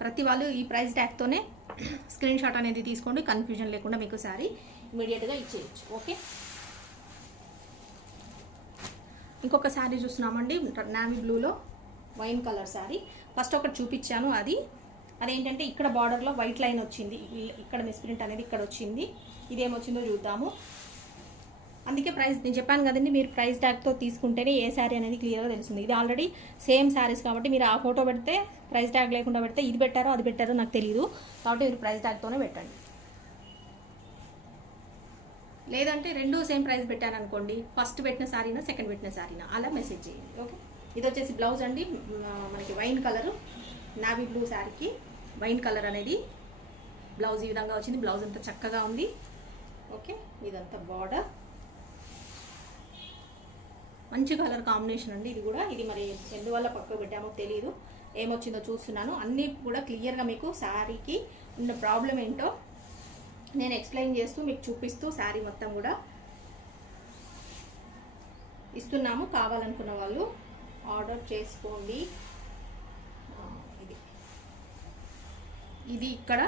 ప్రతి వాళ్ళు ఈ ప్రైస్ ట్యాగ్తోనే స్క్రీన్ షాట్ అనేది తీసుకోండి, కన్ఫ్యూజన్ లేకుండా మీకు శారీ ఇమీడియట్గా ఇచ్చేయచ్చు. ఓకే, ఇంకొక శారీ చూస్తున్నామండి, నావీ బ్లూలో వైన్ కలర్ శారీ. ఫస్ట్ ఒకటి చూపించాను, అదేంటంటే ఇక్కడ బార్డర్లో వైట్ లైన్ వచ్చింది, ఇక్కడ మిస్ప్రింట్ అనేది ఇక్కడ వచ్చింది. ఇదేమొచ్చిందో చూద్దాము. అందుకే ప్రైస్ నేను చెప్పాను కదండి, మీరు ప్రైస్ ట్యాగ్తో తీసుకుంటేనే ఏ శారీ అనేది క్లియర్గా తెలుస్తుంది. ఇది ఆల్రెడీ సేమ్ శారీస్ కాబట్టి మీరు ఆ ఫోటో పెడితే, ప్రైస్ ట్యాగ్ లేకుండా పెడితే ఇది పెట్టారో అది పెట్టారో నాకు తెలియదు, కాబట్టి మీరు ప్రైస్ ట్యాగ్తోనే పెట్టండి. లేదంటే రెండు సేమ్ ప్రైస్ పెట్టాను అనుకోండి, ఫస్ట్ పెట్టిన శారీనా సెకండ్ పెట్టిన శారీనా అలా మెసేజ్ చేయండి. ఓకే, ఇది వచ్చేసి బ్లౌజ్ అండి, మనకి వైన్ కలరు, నావీ బ్లూ శారీకి వైన్ కలర్ అనేది బ్లౌజ్ ఈ విధంగా వచ్చింది. బ్లౌజ్ అంతా చక్కగా ఉంది. ఓకే, ఇదంతా బార్డర్, మంచి కలర్ కాంబినేషన్ అండి. ఇది కూడా ఇది మరి ఎందువల్ల పక్కకు పెట్టామో తెలియదు, ఏమొచ్చిందో చూస్తున్నాను. అన్నీ కూడా క్లియర్గా మీకు శారీకి ఉన్న ప్రాబ్లం ఏంటో నేను ఎక్స్ప్లెయిన్ చేస్తూ మీకు చూపిస్తూ శారీ మొత్తం కూడా ఇస్తున్నాము. కావాలనుకున్న వాళ్ళు ఆర్డర్ చేసుకోండి. ఇది ఇక్కడ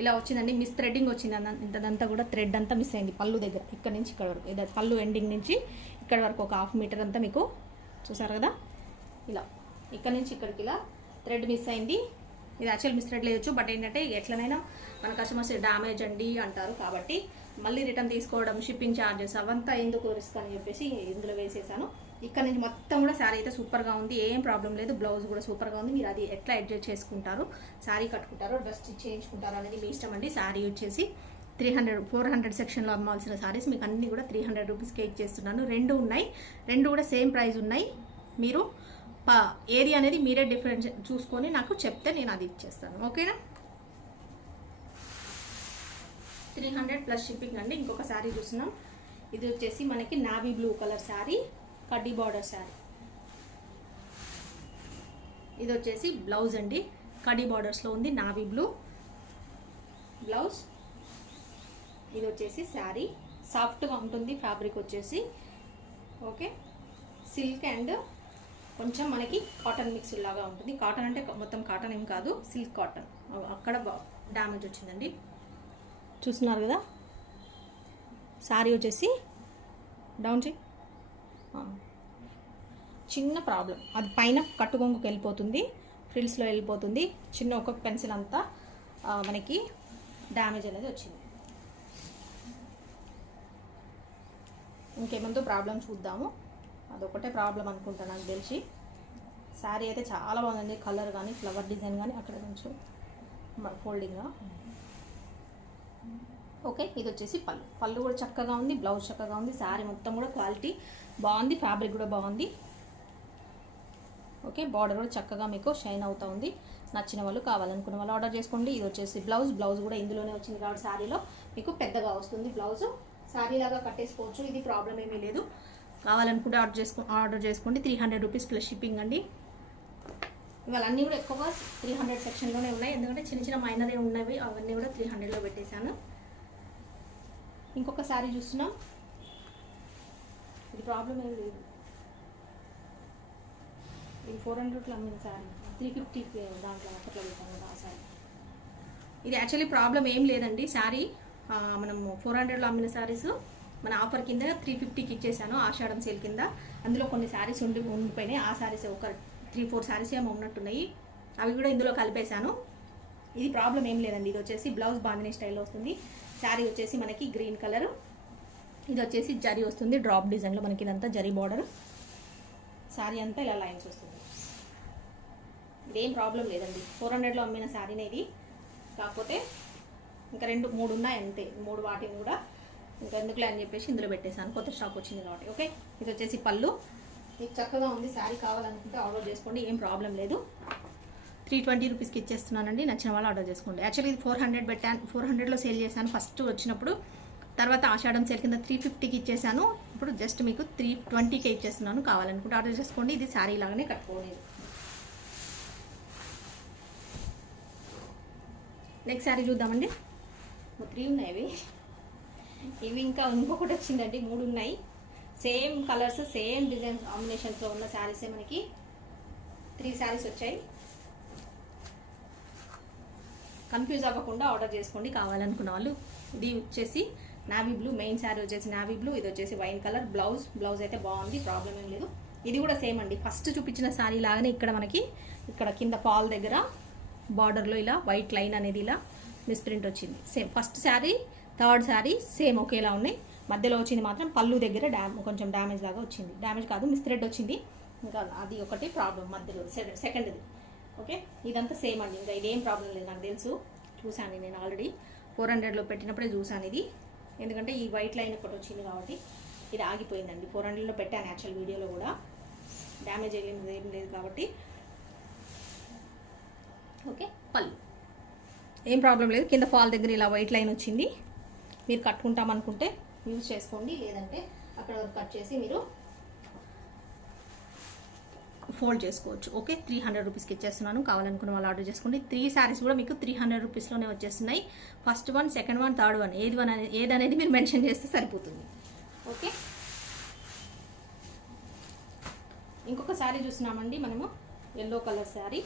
ఇలా వచ్చిందండి. మిస్ థ్రెడ్డింగ్ వచ్చింది. ఇంతదంతా కూడా థ్రెడ్ అంతా మిస్ అయింది పళ్ళు దగ్గర, ఇక్కడ నుంచి ఇక్కడ వరకు. ఇది పళ్ళు ఎండింగ్ నుంచి ఇక్కడ వరకు ఒక 1/2 మీటర్ అంతా మీకు చూసారు కదా. ఇలా ఇక్కడ నుంచి ఇక్కడికి ఇలా థ్రెడ్ మిస్ అయింది. ఇది యాక్చువల్ మిస్ థ్రెడ్ లేవచ్చు, బట్ ఏంటంటే ఎట్లనైనా మన కస్టమర్స్ డ్యామేజ్ అండి అంటారు, కాబట్టి మళ్ళీ రిటర్న్ తీసుకోవడం, షిప్పింగ్ ఛార్జెస్ అవంతా ఎందుకు రిస్క్ అని చెప్పేసి ఇందులో వేసేసాను. ఇక్కడ నుంచి మొత్తం కూడా శారీ అయితే సూపర్గా ఉంది, ఏం ప్రాబ్లం లేదు. బ్లౌజ్ కూడా సూపర్గా ఉంది. మీరు అది ఎట్లా అడ్జస్ట్ చేసుకుంటారు, శారీ కట్టుకుంటారో డ్రెస్ స్టిచ్ చేయించుకుంటారో అనేది మీ ఇష్టం అండి. శారీ వచ్చేసి 400 సెక్షన్లో అమ్మాల్సిన శారీస్ మీకు అన్నీ కూడా 300 రూపీస్కి ఇచ్చేస్తున్నాను. 2 ఉన్నాయి, 2 కూడా సేమ్ ప్రైస్ ఉన్నాయి. మీరు ఏరియా అనేది మీరే డిఫరెన్స్ చూసుకొని నాకు చెప్తే నేను అది ఇచ్చేస్తాను. ఓకేనా, 300 ప్లస్ షిప్పింగ్ అండి. ఇంకొక శారీ చూస్తున్నాం. ఇది వచ్చేసి మనకి నావీ బ్లూ కలర్ శారీ, కడ్డీ బార్డర్ శారీ. ఇది వచ్చేసి బ్లౌజ్ అండి, కడ్డీ బార్డర్స్లో ఉంది, నావీ బ్లూ బ్లౌజ్. ఇది వచ్చేసి శారీ సాఫ్ట్గా ఉంటుంది, ఫ్యాబ్రిక్ వచ్చేసి ఓకే సిల్క్ అండ్ కొంచెం మనకి కాటన్ మిక్స్ లాగా ఉంటుంది. కాటన్ అంటే మొత్తం కాటన్ ఏం కాదు, సిల్క్ కాటన్. అక్కడ డ్యామేజ్ వచ్చిందండి, చూస్తున్నారు కదా. శారీ వచ్చేసి డౌన్ చేయి, చిన్న ప్రాబ్లం, అది పైన కట్టుకొంగుకి వెళ్ళిపోతుంది, ఫ్రిల్స్లో వెళ్ళిపోతుంది. చిన్న ఒక పెన్సిల్ అంతా మనకి డ్యామేజ్ అనేది వచ్చింది. ఇంకేమంతో ప్రాబ్లం చూద్దాము. అదొకటే ప్రాబ్లం అనుకుంటా నాకు తెలిసి. శారీ అయితే చాలా బాగుందండి, కలర్ కానీ ఫ్లవర్ డిజైన్ కానీ అక్కడ కొంచెం ఫోల్డింగ్గా. ఓకే, ఇది వచ్చేసి పళ్ళు కూడా చక్కగా ఉంది, బ్లౌజ్ చక్కగా ఉంది. శారీ మొత్తం కూడా క్వాలిటీ బాగుంది, ఫ్యాబ్రిక్ కూడా బాగుంది. ఓకే, బార్డర్ కూడా చక్కగా మీకు షైన్ అవుతూ ఉంది. నచ్చిన వాళ్ళు, కావాలనుకున్న వాళ్ళు ఆర్డర్ చేసుకోండి. ఇది వచ్చేసి బ్లౌజ్ కూడా ఇందులోనే వచ్చింది కాబట్టి శారీలో మీకు పెద్దగా వస్తుంది. బ్లౌజ్ శారీ లాగా కట్టేసుకోవచ్చు, ఇది ప్రాబ్లం ఏమీ లేదు. కావాలనుకుంటే ఆర్డర్ చేసుకోండి. 300 రూపీస్ ప్లస్ షిప్పింగ్ అండి. ఇవాళ అన్నీ కూడా ఎక్కువగా 300 సెక్షన్లోనే ఉన్నాయి, ఎందుకంటే చిన్న చిన్న మైనరే ఉన్నవి, అవన్నీ కూడా 300లో పెట్టేశాను. ఇంకొక శారీ చూస్తున్నాం. ఇది ప్రాబ్లం ఏం లేదు, ఇది 400లో అమ్మిన శారీ, 350 దాంట్లో అప్పట్లో పెట్టాను కదా ఆ శారీ. ఇది యాక్చువల్లీ ప్రాబ్లం ఏం లేదండి. శారీ మనం 400లో అమ్మిన శారీస్ మన ఆఫర్ కింద 350కి ఇచ్చేసాను, ఆషాఢం సేల్ కింద. అందులో కొన్ని శారీస్ ఉండిపోయినాయి. ఆ శారీస్ ఒక 3-4 శారీస్ ఏమో ఉన్నట్టున్నాయి, అవి కూడా ఇందులో కలిపేశాను. ఇది ప్రాబ్లం ఏం లేదండి. ఇది వచ్చేసి బ్లౌజ్ బాందినీ స్టైల్లో వస్తుంది. శారీ వచ్చేసి మనకి గ్రీన్ కలర్, ఇది వచ్చేసి జరీ వస్తుంది డ్రాప్ డిజైన్లో. మనకి ఇదంతా జరీ బార్డర్, శారీ అంతా ఇలా లైన్స్ వస్తుంది. ఇదేం ప్రాబ్లం లేదండి. 400లో అమ్మిన శారీనే ఇది, కాకపోతే ఇంకా 2-3 ఉన్నాయి అంతే. 3 వాటిని కూడా ఇంకా ఎందుకులే అని చెప్పేసి ఇందులో పెట్టేశాను, కొత్త స్టాక్ వచ్చింది కాబట్టి. ఓకే, ఇది వచ్చేసి పళ్ళు, మీకు చక్కగా ఉంది. శారీ కావాలనుకుంటే ఆర్డర్ చేసుకోండి, ఏం ప్రాబ్లం లేదు. 320 రూపీస్కి ఇచ్చేస్తున్నానండి. నచ్చిన వాళ్ళు ఆర్డర్ చేసుకోండి. యాక్చువల్లీ ఇది 400 పెట్టాను, 400లో సేల్ చేశాను ఫస్ట్ వచ్చినప్పుడు. తర్వాత ఆషాఢం సేల్ కింద 350కి ఇచ్చేసాను. ఇప్పుడు జస్ట్ మీకు 320కే ఇచ్చేస్తున్నాను. కావాలనుకుంటే ఆర్డర్ చేసుకోండి. ఇది శారీ లాగానే కట్టుకోలేదు. నెక్స్ట్ శారీ చూద్దామండి. 3 ఉన్నాయి ఇవి ఇంకా ఇంకొకటి వచ్చిందండి. 3 ఉన్నాయి, సేమ్ కలర్స్ సేమ్ డిజైన్స్ కాంబినేషన్స్లో ఉన్న శారీసే మనకి 3 శారీస్ వచ్చాయి. కన్ఫ్యూజ్ అవ్వకుండా ఆర్డర్ చేసుకోండి కావాలనుకున్న వాళ్ళు. ఇది వచ్చేసి నావీ బ్లూ, మెయిన్ శారీ వచ్చేసి నావీ బ్లూ, ఇది వచ్చేసి వైన్ కలర్. బ్లౌజ్ అయితే బాగుంది, ప్రాబ్లం ఏం లేదు. ఇది కూడా సేమ్ అండి, ఫస్ట్ చూపించిన శారీ లాగానే ఇక్కడ మనకి ఇక్కడ కింద ఫాల్ దగ్గర బార్డర్లో ఇలా వైట్ లైన్ అనేది ఇలా మిస్ప్రింట్ వచ్చింది. Same first sari, third sari same ఒకేలా ఉన్నాయి. మధ్యలో వచ్చింది మాత్రం పళ్ళు దగ్గర కొంచెం డ్యామేజ్ లాగా వచ్చింది. డ్యామేజ్ కాదు, మిస్ థ్రెడ్ వచ్చింది. ఇంకా అది ఒకటి ప్రాబ్లం మధ్యలో సెకండ్ది. ఓకే, ఇదంతా సేమ్ అండి, ఇంకా ఇదేం ప్రాబ్లం లేదు. నాకు తెలుసు, చూశాను నేను ఆల్రెడీ 400లో పెట్టినప్పుడే చూశాను ఇది. ఎందుకంటే ఈ వైట్ లైన్ ఒకటి వచ్చింది కాబట్టి ఇది ఆగిపోయిందండి. 400లో పెట్టాను యాక్చువల్ వీడియోలో కూడా, డ్యామేజ్ ఏం లేదు కాబట్టి. ఓకే, పళ్ళు ఏం ప్రాబ్లం లేదు. కింద ఫాల్ దగ్గర ఇలా వైట్ లైన్ వచ్చింది. మీరు కట్టుకుంటామనుకుంటే యూజ్ చేసుకోండి, లేదంటే అక్కడ వరకు కట్ చేసి మీరు ఫోల్డ్ చేసుకోవచ్చు. ఓకే, 300 రూపీస్కి ఇచ్చేస్తున్నాను. కావాలనుకున్న వాళ్ళు ఆర్డర్ చేసుకోండి. 3 శారీస్ కూడా మీకు 300 రూపీస్లోనే వచ్చేస్తున్నాయి. First one, second one, third one, ఏదనేది మీరు మెన్షన్ చేస్తే సరిపోతుంది. ఓకే, ఇంకొక శారీ చూస్తున్నామండి మనము. Yellow colour sari.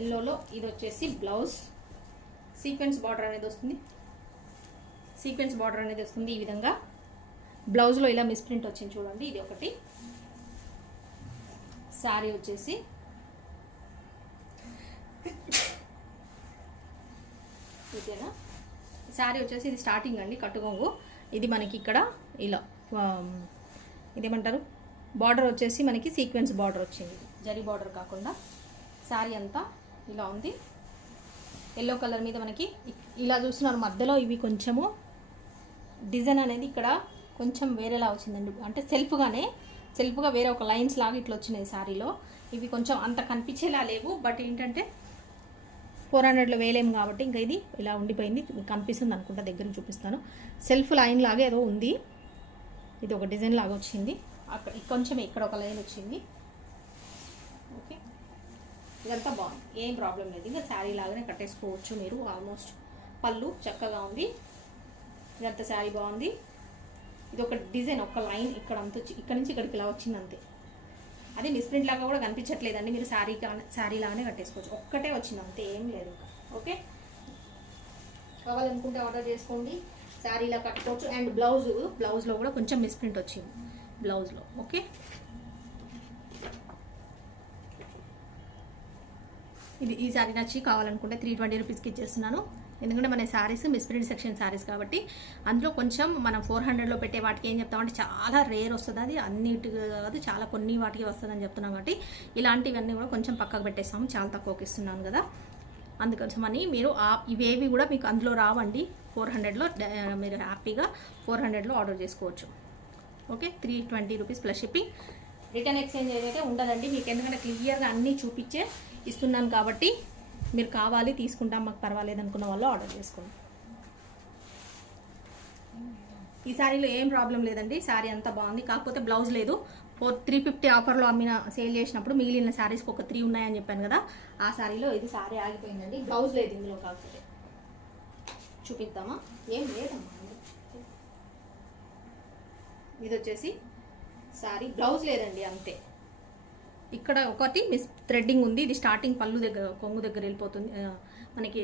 ఎల్లోలో ఇది వచ్చేసి బ్లౌజ్. సీక్వెన్స్ బార్డర్ అనేది వస్తుంది. ఈ విధంగా బ్లౌజ్లో ఇలా మిస్ప్రింట్ వచ్చింది చూడండి. ఇది ఒకటి. శారీ వచ్చేసి ఓకేనా. శారీ వచ్చేసి ఇది స్టార్టింగ్ అండి, కట్టుకొంగు. ఇది మనకి ఇక్కడ ఇలా ఇదేమంటారు, బార్డర్ వచ్చేసి మనకి సీక్వెన్స్ బార్డర్ వచ్చింది, జరీ బార్డర్ కాకుండా. శారీ అంతా ఇలా ఉంది. ఎల్లో కలర్ మీద మనకి ఇలా చూస్తున్నారు. మధ్యలో ఇవి కొంచెము డిజైన్ అనేది ఇక్కడ కొంచెం వేరేలా వచ్చిందండి. అంటే సెల్ఫ్గా వేరే ఒక లైన్స్ లాగా ఇట్లా వచ్చినాయి శారీలో. ఇవి కొంచెం అంత కనిపించేలా లేవు. బట్ ఏంటంటే 400లో వేలేము కాబట్టి ఇంకా ఇది ఇలా ఉండిపోయింది. కనిపిస్తుంది అనుకుంటా, దగ్గర చూపిస్తాను. సెల్ఫ్ లైన్ లాగా ఏదో ఉంది. ఇది ఒక డిజైన్ లాగా వచ్చింది. అక్కడ కొంచెం ఇక్కడ ఒక లైన్ వచ్చింది. ఓకే, ఇదంతా బాగుంది, ఏం ప్రాబ్లం లేదు. ఇంకా శారీ లాగానే కట్టేసుకోవచ్చు మీరు. ఆల్మోస్ట్ పళ్ళు చక్కగా ఉంది. ఇదంతా శారీ బాగుంది. ఇది ఒక డిజైన్, ఒక లైన్ ఇక్కడ అంతా ఇక్కడ నుంచి ఇక్కడికి ఇలా వచ్చింది అంతే. అది మిస్ప్రింట్ లాగా కూడా కనిపించట్లేదండి. మీరు శారీ లాగానే కట్టేసుకోవచ్చు. ఒక్కటే వచ్చింది అంతే, ఏం లేదు. ఓకే, కావాలనుకుంటే ఆర్డర్ చేసుకోండి. శారీలా కట్టుకోవచ్చు. అండ్ బ్లౌజ్లో కూడా కొంచెం మిస్ప్రింట్ వచ్చింది బ్లౌజ్లో. ఓకే, ఈ శారీ నచ్చి కావాలనుకుంటే 320 రూపీస్కి ఇచ్చేస్తున్నాను. ఎందుకంటే మన శారీస్ మిస్ప్రింట్ సెక్షన్ శారీస్ కాబట్టి అందులో కొంచెం మనం 400లో పెట్టే వాటికి ఏం చెప్తామంటే చాలా రేర్ వస్తుంది. అది అన్నిటికి కాదు, చాలా కొన్ని వాటికి వస్తుందని చెప్తున్నాం కాబట్టి ఇలాంటివన్నీ కూడా కొంచెం పక్కకు పెట్టేస్తాము. చాలా తక్కువకి ఇస్తున్నాను కదా, అందుకోసమని మీరు ఇవేవి కూడా మీకు అందులో రావండి. 400లో మీరు హ్యాపీగా 400లో ఆర్డర్ చేసుకోవచ్చు. Okay, 320 rupees plus shipping. Return exchange ఏదైతే ఉండదండి మీకు, ఎందుకంటే క్లియర్గా అన్నీ చూపించే ఇస్తున్నాను కాబట్టి. మీరు కావాలి తీసుకుంటాం మాకు పర్వాలేదు అనుకున్న వాళ్ళు ఆర్డర్ చేసుకోండి. ఈ శారీలో ఏం ప్రాబ్లం లేదండి. శారీ అంతా బాగుంది, కాకపోతే బ్లౌజ్ లేదు. 350 ఆఫర్లో సేల్ చేసినప్పుడు మిగిలిన శారీస్కి ఒక 3 ఉన్నాయని చెప్పాను కదా, ఆ శారీలో ఇది శారీ ఆగిపోయిందండి. బ్లౌజ్ లేదు ఇందులో. కాకపోతే చూపిద్దామా? ఏం లేదమ్మా. ఇది వచ్చేసి శారీ, బ్లౌజ్ లేదండి అంతే. ఇక్కడ ఒకటి థ్రెడ్డింగ్ ఉంది. ఇది స్టార్టింగ్ పళ్ళు దగ్గర, కొంగు దగ్గర వెళ్ళిపోతుంది, మనకి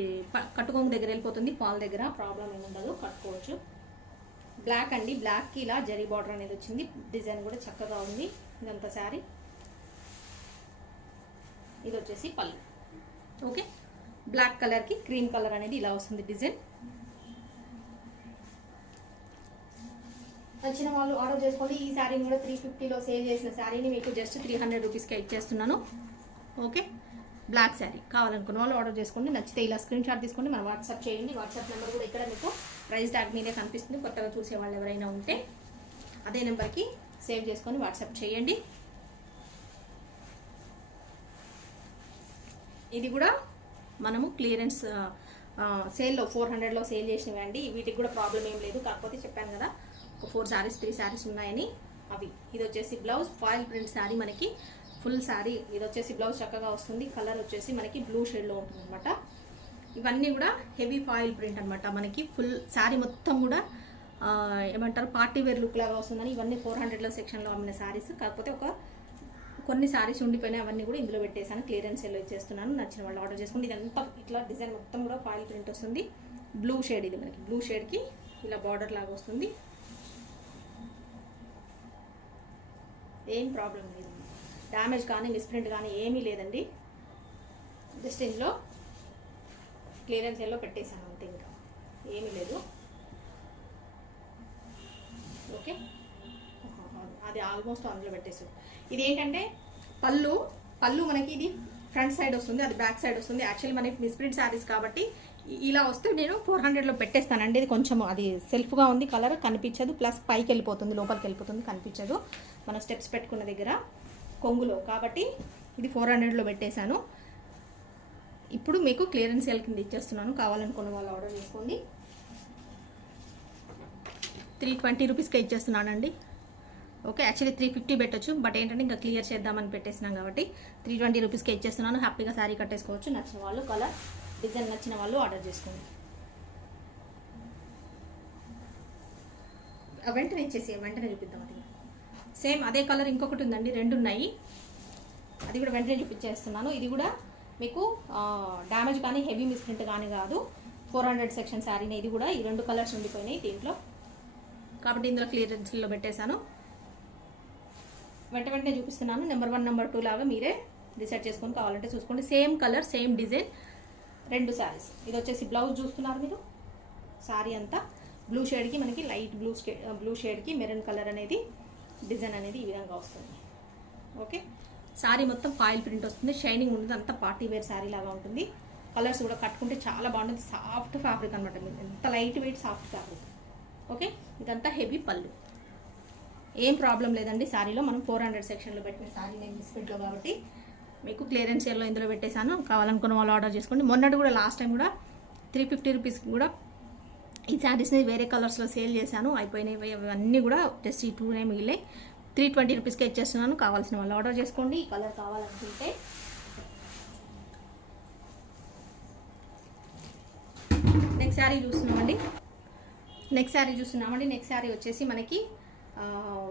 కట్టుకొంగు దగ్గర వెళ్ళిపోతుంది. ఫాల్ దగ్గర ప్రాబ్లం ఏమి ఉండదు, కట్టుకోవచ్చు. బ్లాక్ అండి, బ్లాక్కి ఇలా జరీ బార్డర్ అనేది వచ్చింది. డిజైన్ కూడా చక్కగా ఉంది. ఇదంతా శారీ. ఇది వచ్చేసి పళ్ళు. ఓకే, బ్లాక్ కలర్కి క్రీమ్ కలర్ అనేది ఇలా వస్తుంది డిజైన్. నచ్చిన వాళ్ళు ఆర్డర్ చేసుకోండి. ఈ శారీని కూడా 350లో సేల్ చేసిన శారీని మీకు జస్ట్ 300 రూపీస్కే ఇచ్చేస్తున్నాను. ఓకే, బ్లాక్ శారీ కావాలనుకున్న వాళ్ళు ఆర్డర్ చేసుకోండి. నచ్చితే ఇలా స్క్రీన్ షాట్ తీసుకోండి, మనం వాట్సాప్ చేయండి. వాట్సాప్ నెంబర్ కూడా ఇక్కడ మీకు ప్రైస్ ట్యాగ్ మీదే కనిపిస్తుంది. కొత్తగా చూసే వాళ్ళు ఎవరైనా ఉంటే అదే నెంబర్కి సేవ్ చేసుకొని వాట్సాప్ చేయండి. ఇది కూడా మనము క్లియరెన్స్ సేల్లో 400లో సేల్ చేసినవి అండి. వీటికి కూడా ప్రాబ్లం ఏం లేదు. కాకపోతే చెప్పాను కదా, ఒక 4 శారీస్ 3 శారీస్ ఉన్నాయని. అవి ఇది వచ్చేసి బ్లౌజ్, ఫాయిల్ ప్రింట్ శారీ మనకి ఫుల్ శారీ. ఇది వచ్చేసి బ్లౌజ్ చక్కగా వస్తుంది. కలర్ వచ్చేసి మనకి బ్లూ షేడ్లో ఉంటుంది అనమాట. ఇవన్నీ కూడా హెవీ ఫాయిల్ ప్రింట్ అనమాట. మనకి ఫుల్ శారీ మొత్తం కూడా ఏమంటారు, పార్టీ వేర్ లుక్ లాగా వస్తుందని ఇవన్నీ 400లో సెక్షన్లో అమ్మిన శారీస్. కాకపోతే కొన్ని శారీస్ ఉండిపోయినాయి, అవన్నీ కూడా ఇందులో పెట్టేసాను. క్లియరెన్స్ సెల్లో ఇచ్చేస్తున్నాను. నచ్చిన వాళ్ళు ఆర్డర్ చేసుకోండి. ఇదంతా ఇట్లా డిజైన్ మొత్తం కూడా ఫాయిల్ ప్రింట్ వస్తుంది. బ్లూ షేడ్, ఇది మనకి బ్లూ షేడ్కి ఇలా బార్డర్ లాగా వస్తుంది. ఏం ప్రాబ్లం లేదు, డ్యామేజ్ కానీ మిస్ప్రింట్ కానీ ఏమీ లేదండి. జస్ట్ ఇందులో క్లియరెన్స్ సెల్లో పెట్టేసాను అంతే, ఇంకా ఏమీ లేదు. ఓకే, అది ఆల్మోస్ట్ అందులో పెట్టేసాను. ఇది ఏంటంటే పళ్ళు మనకి ఇది ఫ్రంట్ సైడ్ వస్తుంది, అది బ్యాక్ సైడ్ వస్తుంది. యాక్చువల్లీ మనకి మిస్ప్రింట్ శారీస్ కాబట్టి ఇలా వస్తే నేను 400లో పెట్టేస్తానండి. ఇది కొంచెం అది సెల్ఫ్గా ఉంది, కలర్ కనిపించదు, ప్లస్ పైకి వెళ్ళిపోతుంది, లోపలికి వెళ్ళిపోతుంది, కనిపించదు మనం స్టెప్స్ పెట్టుకున్న దగ్గర కొంగులో. కాబట్టి ఇది 400లో పెట్టేశాను. ఇప్పుడు మీకు క్లియరెన్స్ సేల్ కింద ఇచ్చేస్తున్నాను, కావాలనుకున్న వాళ్ళు ఆర్డర్ చేసుకోండి. 320 రూపీస్కే ఇచ్చేస్తున్నానండి. ఓకే, యాక్చువల్లీ 350 పెట్టచ్చు, బట్ ఏంటంటే ఇంకా క్లియర్ చేద్దామని పెట్టేసినాం కాబట్టి 320 రూపీస్కే ఇచ్చేస్తున్నాను. హ్యాపీగా శారీ కట్టేసుకోవచ్చు. నచ్చిన వాళ్ళు కలర్ డిజైన్ నచ్చిన వాళ్ళు ఆర్డర్ చేసుకోండి. వెంటనే ఇచ్చేసి వెంటనే చూపిద్దాం. అది సేమ్ అదే కలర్ ఇంకొకటి ఉందండి, 2 ఉన్నాయి, అది కూడా వెంటనే చూపించేస్తున్నాను. ఇది కూడా మీకు డ్యామేజ్ కానీ హెవీ మిస్ప్రింట్ కానీ కాదు, 400 సెక్షన్ శారీనే. ఇది కూడా ఈ 2 కలర్స్ ఉండిపోయినాయి దీంట్లో కాబట్టి ఇందులో క్లియరెన్స్లో పెట్టేశాను. వెంటనే చూపిస్తున్నాను. నెంబర్ 1 నెంబర్ 2 లాగా మీరే డిసైడ్ చేసుకొని కావాలంటే చూసుకోండి. Same colour same design 2 saris. ఇది వచ్చేసి బ్లౌజ్ చూస్తున్నారు మీరు. శారీ అంతా బ్లూ షేడ్కి మనకి లైట్ బ్లూ షేడ్కి మెరూన్ కలర్ అనేది డిజైన్ అనేది ఈ విధంగా వస్తుంది. ఓకే, శారీ మొత్తం ఫాయిల్ ప్రింట్ వస్తుంది, షైనింగ్ ఉంటుంది, అంతా పార్టీ వేర్ శారీ లాగా ఉంటుంది. కలర్స్ కూడా కట్టుకుంటే చాలా బాగుంటుంది. సాఫ్ట్ ఫ్యాబ్రిక్ అనమాట, ఎంత light weight soft fabric. Okay, ఇదంతా హెవీ పళ్ళు, ఏం ప్రాబ్లం లేదండి. శారీలో మనం 400 సెక్షన్లో పెట్టిన శారీ నేను బిస్కెట్లో కాబట్టి మీకు క్లియరెన్స్ సేల్లో ఇందులో పెట్టేశాను. కావాలనుకున్న వాళ్ళు ఆర్డర్ చేసుకోండి. మొన్నటి కూడా లాస్ట్ టైం కూడా 350 రూపీస్కి కూడా ఈ శారీస్ని వేరే కలర్స్లో సేల్ చేశాను, అయిపోయినాయి అవన్నీ కూడా. జస్ట్ ఈ 2 మిగిలినాయి. 320 రూపీస్కే ఇచ్చేస్తున్నాను. కావాల్సిన వాళ్ళు ఆర్డర్ చేసుకోండి. ఈ కలర్ కావాలనుకుంటే నెక్స్ట్ శారీ చూస్తున్నామండి. నెక్స్ట్ శారీ వచ్చేసి మనకి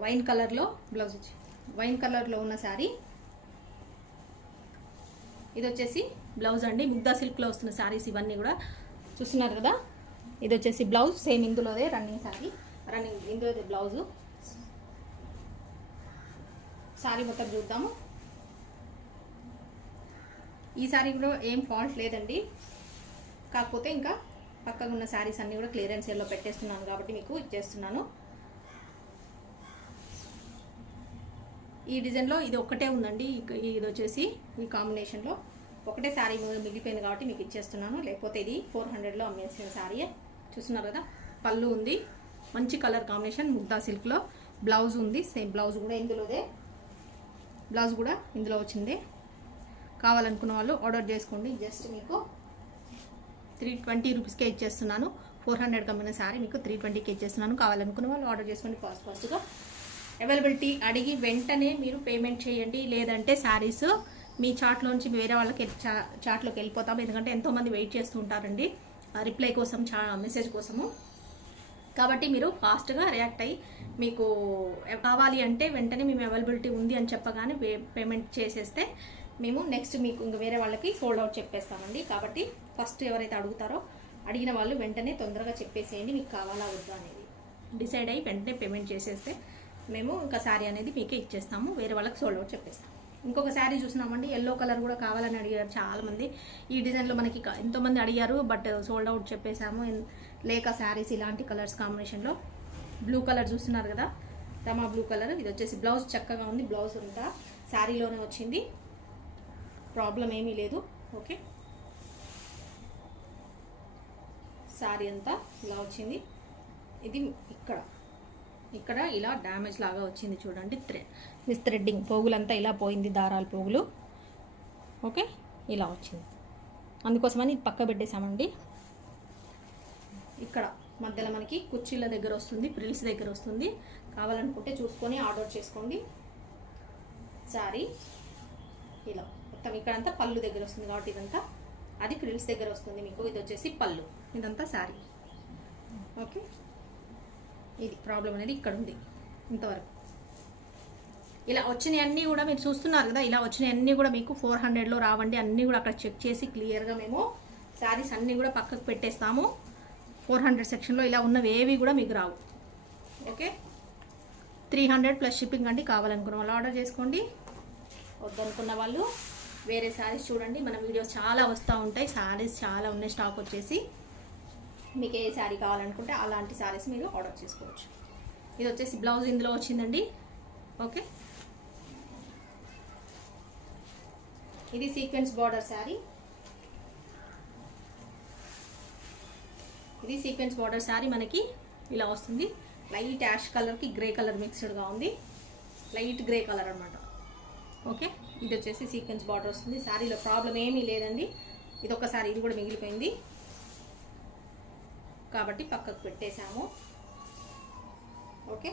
వైన్ కలర్లో బ్లౌజ్ వచ్చి వైన్ కలర్లో ఉన్న శారీ. ఇది వచ్చేసి బ్లౌజ్ అండి, ముగ్దా సిల్క్లో వస్తున్న శారీస్ ఇవన్నీ కూడా చూస్తున్నారు కదా. ఇది వచ్చేసి బ్లౌజ్, సేమ్ ఇందులోదే రన్నింగ్ శారీ, ఇందులోదే బ్లౌజు. శారీ మొత్తం చూద్దాము. ఈ శారీ కూడా ఏం ఫాల్ట్ లేదండి, కాకపోతే ఇంకా పక్కగా ఉన్న శారీస్ అన్నీ కూడా క్లియరెన్స్ సేల్లో పెట్టేస్తున్నాను కాబట్టి మీకు ఇచ్చేస్తున్నాను. ఈ డిజైన్లో ఇది ఒక్కటే ఉందండి, ఇది వచ్చేసి ఈ కాంబినేషన్లో ఒకటే శారీ మిగిలిపోయింది కాబట్టి మీకు ఇచ్చేస్తున్నాను. లేకపోతే ఇది 400లో అమ్మేసిన శారీయే. చూస్తున్నారు కదా, పళ్ళు ఉంది, మంచి కలర్ కాంబినేషన్, ముగ్దా సిల్క్లో. బ్లౌజ్ ఉంది, సేమ్ బ్లౌజ్ కూడా ఇందులోదే, బ్లౌజ్ కూడా ఇందులో వచ్చింది. కావాలనుకున్న వాళ్ళు ఆర్డర్ చేసుకోండి. జస్ట్ మీకు 320 రూపీస్కే ఇచ్చేస్తున్నాను. 400 కమ్మిన శారీ మీకు 320కే ఇచ్చేస్తున్నాను. కావాలనుకున్న వాళ్ళు ఆర్డర్ చేసుకోండి. ఫాస్ట్గా అవైలబిలిటీ అడిగి వెంటనే మీరు పేమెంట్ చేయండి. లేదంటే శారీస్ మీ చాట్లోంచి వేరే వాళ్ళకి చాట్లోకి వెళ్ళిపోతాం. ఎందుకంటే ఎంతోమంది వెయిట్ చేస్తూ ఉంటారండి రిప్లై కోసం, మెసేజ్ కోసము. కాబట్టి మీరు ఫాస్ట్గా రియాక్ట్ అయ్యి మీకు కావాలి అంటే వెంటనే మేము అవైలబిలిటీ ఉంది అని చెప్పగానే పేమెంట్ చేసేస్తే మేము నెక్స్ట్ మీకు ఇంకా వేరే వాళ్ళకి సోల్డ్ అవుట్ చెప్పేస్తామండి. కాబట్టి ఫస్ట్ ఎవరైతే అడుగుతారో అడిగిన వాళ్ళు వెంటనే తొందరగా చెప్పేసేయండి మీకు కావాలా వద్దా అనేది. డిసైడ్ అయ్యి వెంటనే పేమెంట్ చేసేస్తే మేము ఇంకా శారీ అనేది మీకే ఇచ్చేస్తాము, వేరే వాళ్ళకి సోల్డ్ అవుట్ చెప్పేస్తాం. ఇంకొక శారీ చూసినామండి, ఎల్లో కలర్ కూడా కావాలని అడిగారు చాలామంది. ఈ డిజైన్లో మనకి ఎంతోమంది అడిగారు, బట్ సోల్డ్ అవుట్ చెప్పేసాము. లేక శారీస్ ఇలాంటి కలర్స్ కాంబినేషన్లో బ్లూ కలర్ చూస్తున్నారు కదా, రమా బ్లూ కలర్. ఇది వచ్చేసి బ్లౌజ్ చక్కగా ఉంది, బ్లౌజ్ అంతా శారీలోనే వచ్చింది, ప్రాబ్లం ఏమీ లేదు. ఓకే, శారీ అంతా ఇలా వచ్చింది. ఇది ఇక్కడ ఇలా డ్యామేజ్ లాగా వచ్చింది చూడండి, మిస్ థ్రెడ్డింగ్, పోగులంతా ఇలా పోయింది, దారాల పోగులు. ఓకే, ఇలా వచ్చింది, అందుకోసమని పక్క పెట్టేసామండి. ఇక్కడ మధ్యలో మనకి కుర్చీల దగ్గర వస్తుంది, ప్రిల్స్ దగ్గర వస్తుంది. కావాలనుకుంటే చూసుకొని ఆర్డర్ చేసుకోండి. శారీ ఇలా మొత్తం ఇక్కడంతా పళ్ళు దగ్గర వస్తుంది కాబట్టి ఇదంతా, అది ఫ్రిల్స్ దగ్గర వస్తుంది మీకు. ఇది వచ్చేసి పళ్ళు, ఇదంతా శారీ. ఓకే, ఇది ప్రాబ్లం అనేది ఇక్కడ ఉంది ఇంతవరకు. ఇలా వచ్చినాయి అన్నీ కూడా మీరు చూస్తున్నారు కదా, ఇలా వచ్చినాయి అన్నీ కూడా మీకు 400లో రావండి. అన్నీ కూడా అక్కడ చెక్ చేసి క్లియర్గా మేము శారీస్ అన్నీ కూడా పక్కకు పెట్టేస్తాము. 400 సెక్షన్లో ఇలా ఉన్నవి ఏవి కూడా మీకు రావు. ఓకే, 300 ప్లస్ షిప్పింగ్ అండి. కావాలనుకున్న వాళ్ళు ఆర్డర్ చేసుకోండి, వద్దనుకున్న వాళ్ళు వేరే శారీస్ చూడండి. మన వీడియోస్ చాలా వస్తూ ఉంటాయి, శారీస్ చాలా ఉన్నాయి స్టాక్ వచ్చేసి. మీకు ఏ శారీ కావాలనుకుంటే అలాంటి శారీస్ మీరు ఆర్డర్ చేసుకోవచ్చు. ఇది వచ్చేసి బ్లౌజ్ ఇందులో వచ్చిందండి. ఓకే, ఇది సీక్వెన్స్ బార్డర్ శారీ. ఇది సీక్వెన్స్ బార్డర్ శారీ మనకి ఇలా వస్తుంది. లైట్ యాష్ కలర్కి గ్రే కలర్ మిక్స్డ్గా ఉంది, లైట్ గ్రే కలర్ అనమాట. ఓకే, ఇది వచ్చేసి సీక్వెన్స్ బార్డర్ వస్తుంది. శారీలో ప్రాబ్లం ఏమీ లేదండి, ఇది ఒకసారి ఇది కూడా మిగిలిపోయింది కాబట్టి పక్కకు పెట్టేశాము. ఓకే,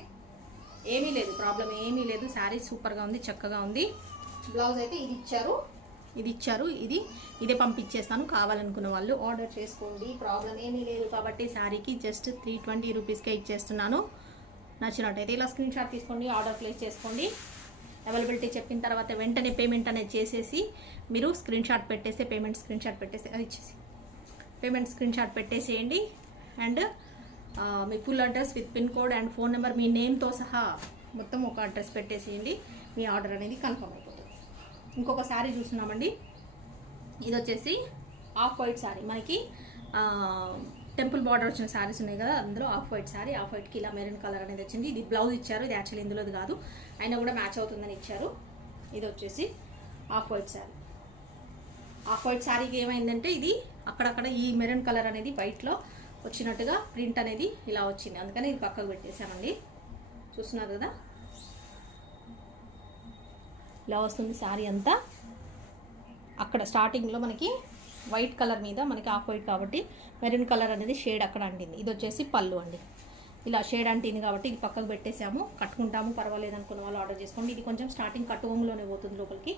ఏమీ లేదు, ప్రాబ్లం ఏమీ లేదు. శారీ సూపర్గా ఉంది, చక్కగా ఉంది. బ్లౌజ్ అయితే ఇది ఇచ్చారు, ఇదే పంపించేస్తాను. కావాలనుకున్న వాళ్ళు ఆర్డర్ చేసుకోండి, ప్రాబ్లం ఏమీ లేదు. కాబట్టి శారీకి జస్ట్ 320 రూపీస్కే ఇచ్చేస్తున్నాను. నచ్చినట్టయితే ఇలా స్క్రీన్ షాట్ తీసుకోండి, ఆర్డర్ ప్లేస్ చేసుకోండి. అవైలబిలిటీ చెప్పిన తర్వాత వెంటనే పేమెంట్ అనేది చేసేసి మీరు స్క్రీన్ షాట్ పెట్టేస్తే పేమెంట్ స్క్రీన్ షాట్ పెట్టేసేయండి. అండ్ మీ full address with pin code and phone number, మీ నేమ్తో సహా మొత్తం ఒక అడ్రస్ పెట్టేసేయండి. మీ ఆర్డర్ అనేది కన్ఫర్మ్ అయిపోతుంది. ఇంకొక శారీ చూస్తున్నామండి. ఇది వచ్చేసి ఆఫ్ వైట్ శారీ. మనకి టెంపుల్ బార్డర్ వచ్చిన శారీస్ ఉన్నాయి కదా, అందులో ఆఫ్ వైట్ శారీ. ఆఫ్ వైట్కి ఇలా మెరూన్ కలర్ అనేది వచ్చింది. ఇది బ్లౌజ్ ఇచ్చారు, ఇది యాక్చువల్లీ ఇందులోది కాదు, అయినా కూడా మ్యాచ్ అవుతుందని ఇచ్చారు. ఇది వచ్చేసి off white sari. Off white శారీకి ఏమైందంటే ఇది అక్కడక్కడ ఈ మెరూన్ కలర్ అనేది వైట్లో వచ్చినట్టుగా ప్రింట్ అనేది ఇలా వచ్చింది, అందుకని ఇది పక్కకు పెట్టేశానండి. చూస్తున్నారు కదా, ఇలా వస్తుంది శారీ అంతా. అక్కడ స్టార్టింగ్లో మనకి వైట్ కలర్ మీద మనకి ఆఫ్ వైట్ కాబట్టి మెరూన్ కలర్ అనేది షేడ్ అక్కడ అంటింది. ఇది వచ్చేసి పళ్ళు అండి, ఇలా షేడ్ అంటింది కాబట్టి ఇది పక్కకు పెట్టేసాము. కట్టుకుంటాము, పర్వాలేదు అనుకున్న వాళ్ళు ఆర్డర్ చేసుకోండి. ఇది కొంచెం స్టార్టింగ్ కట్ హోమ్లోనే పోతుంది, లోపలికి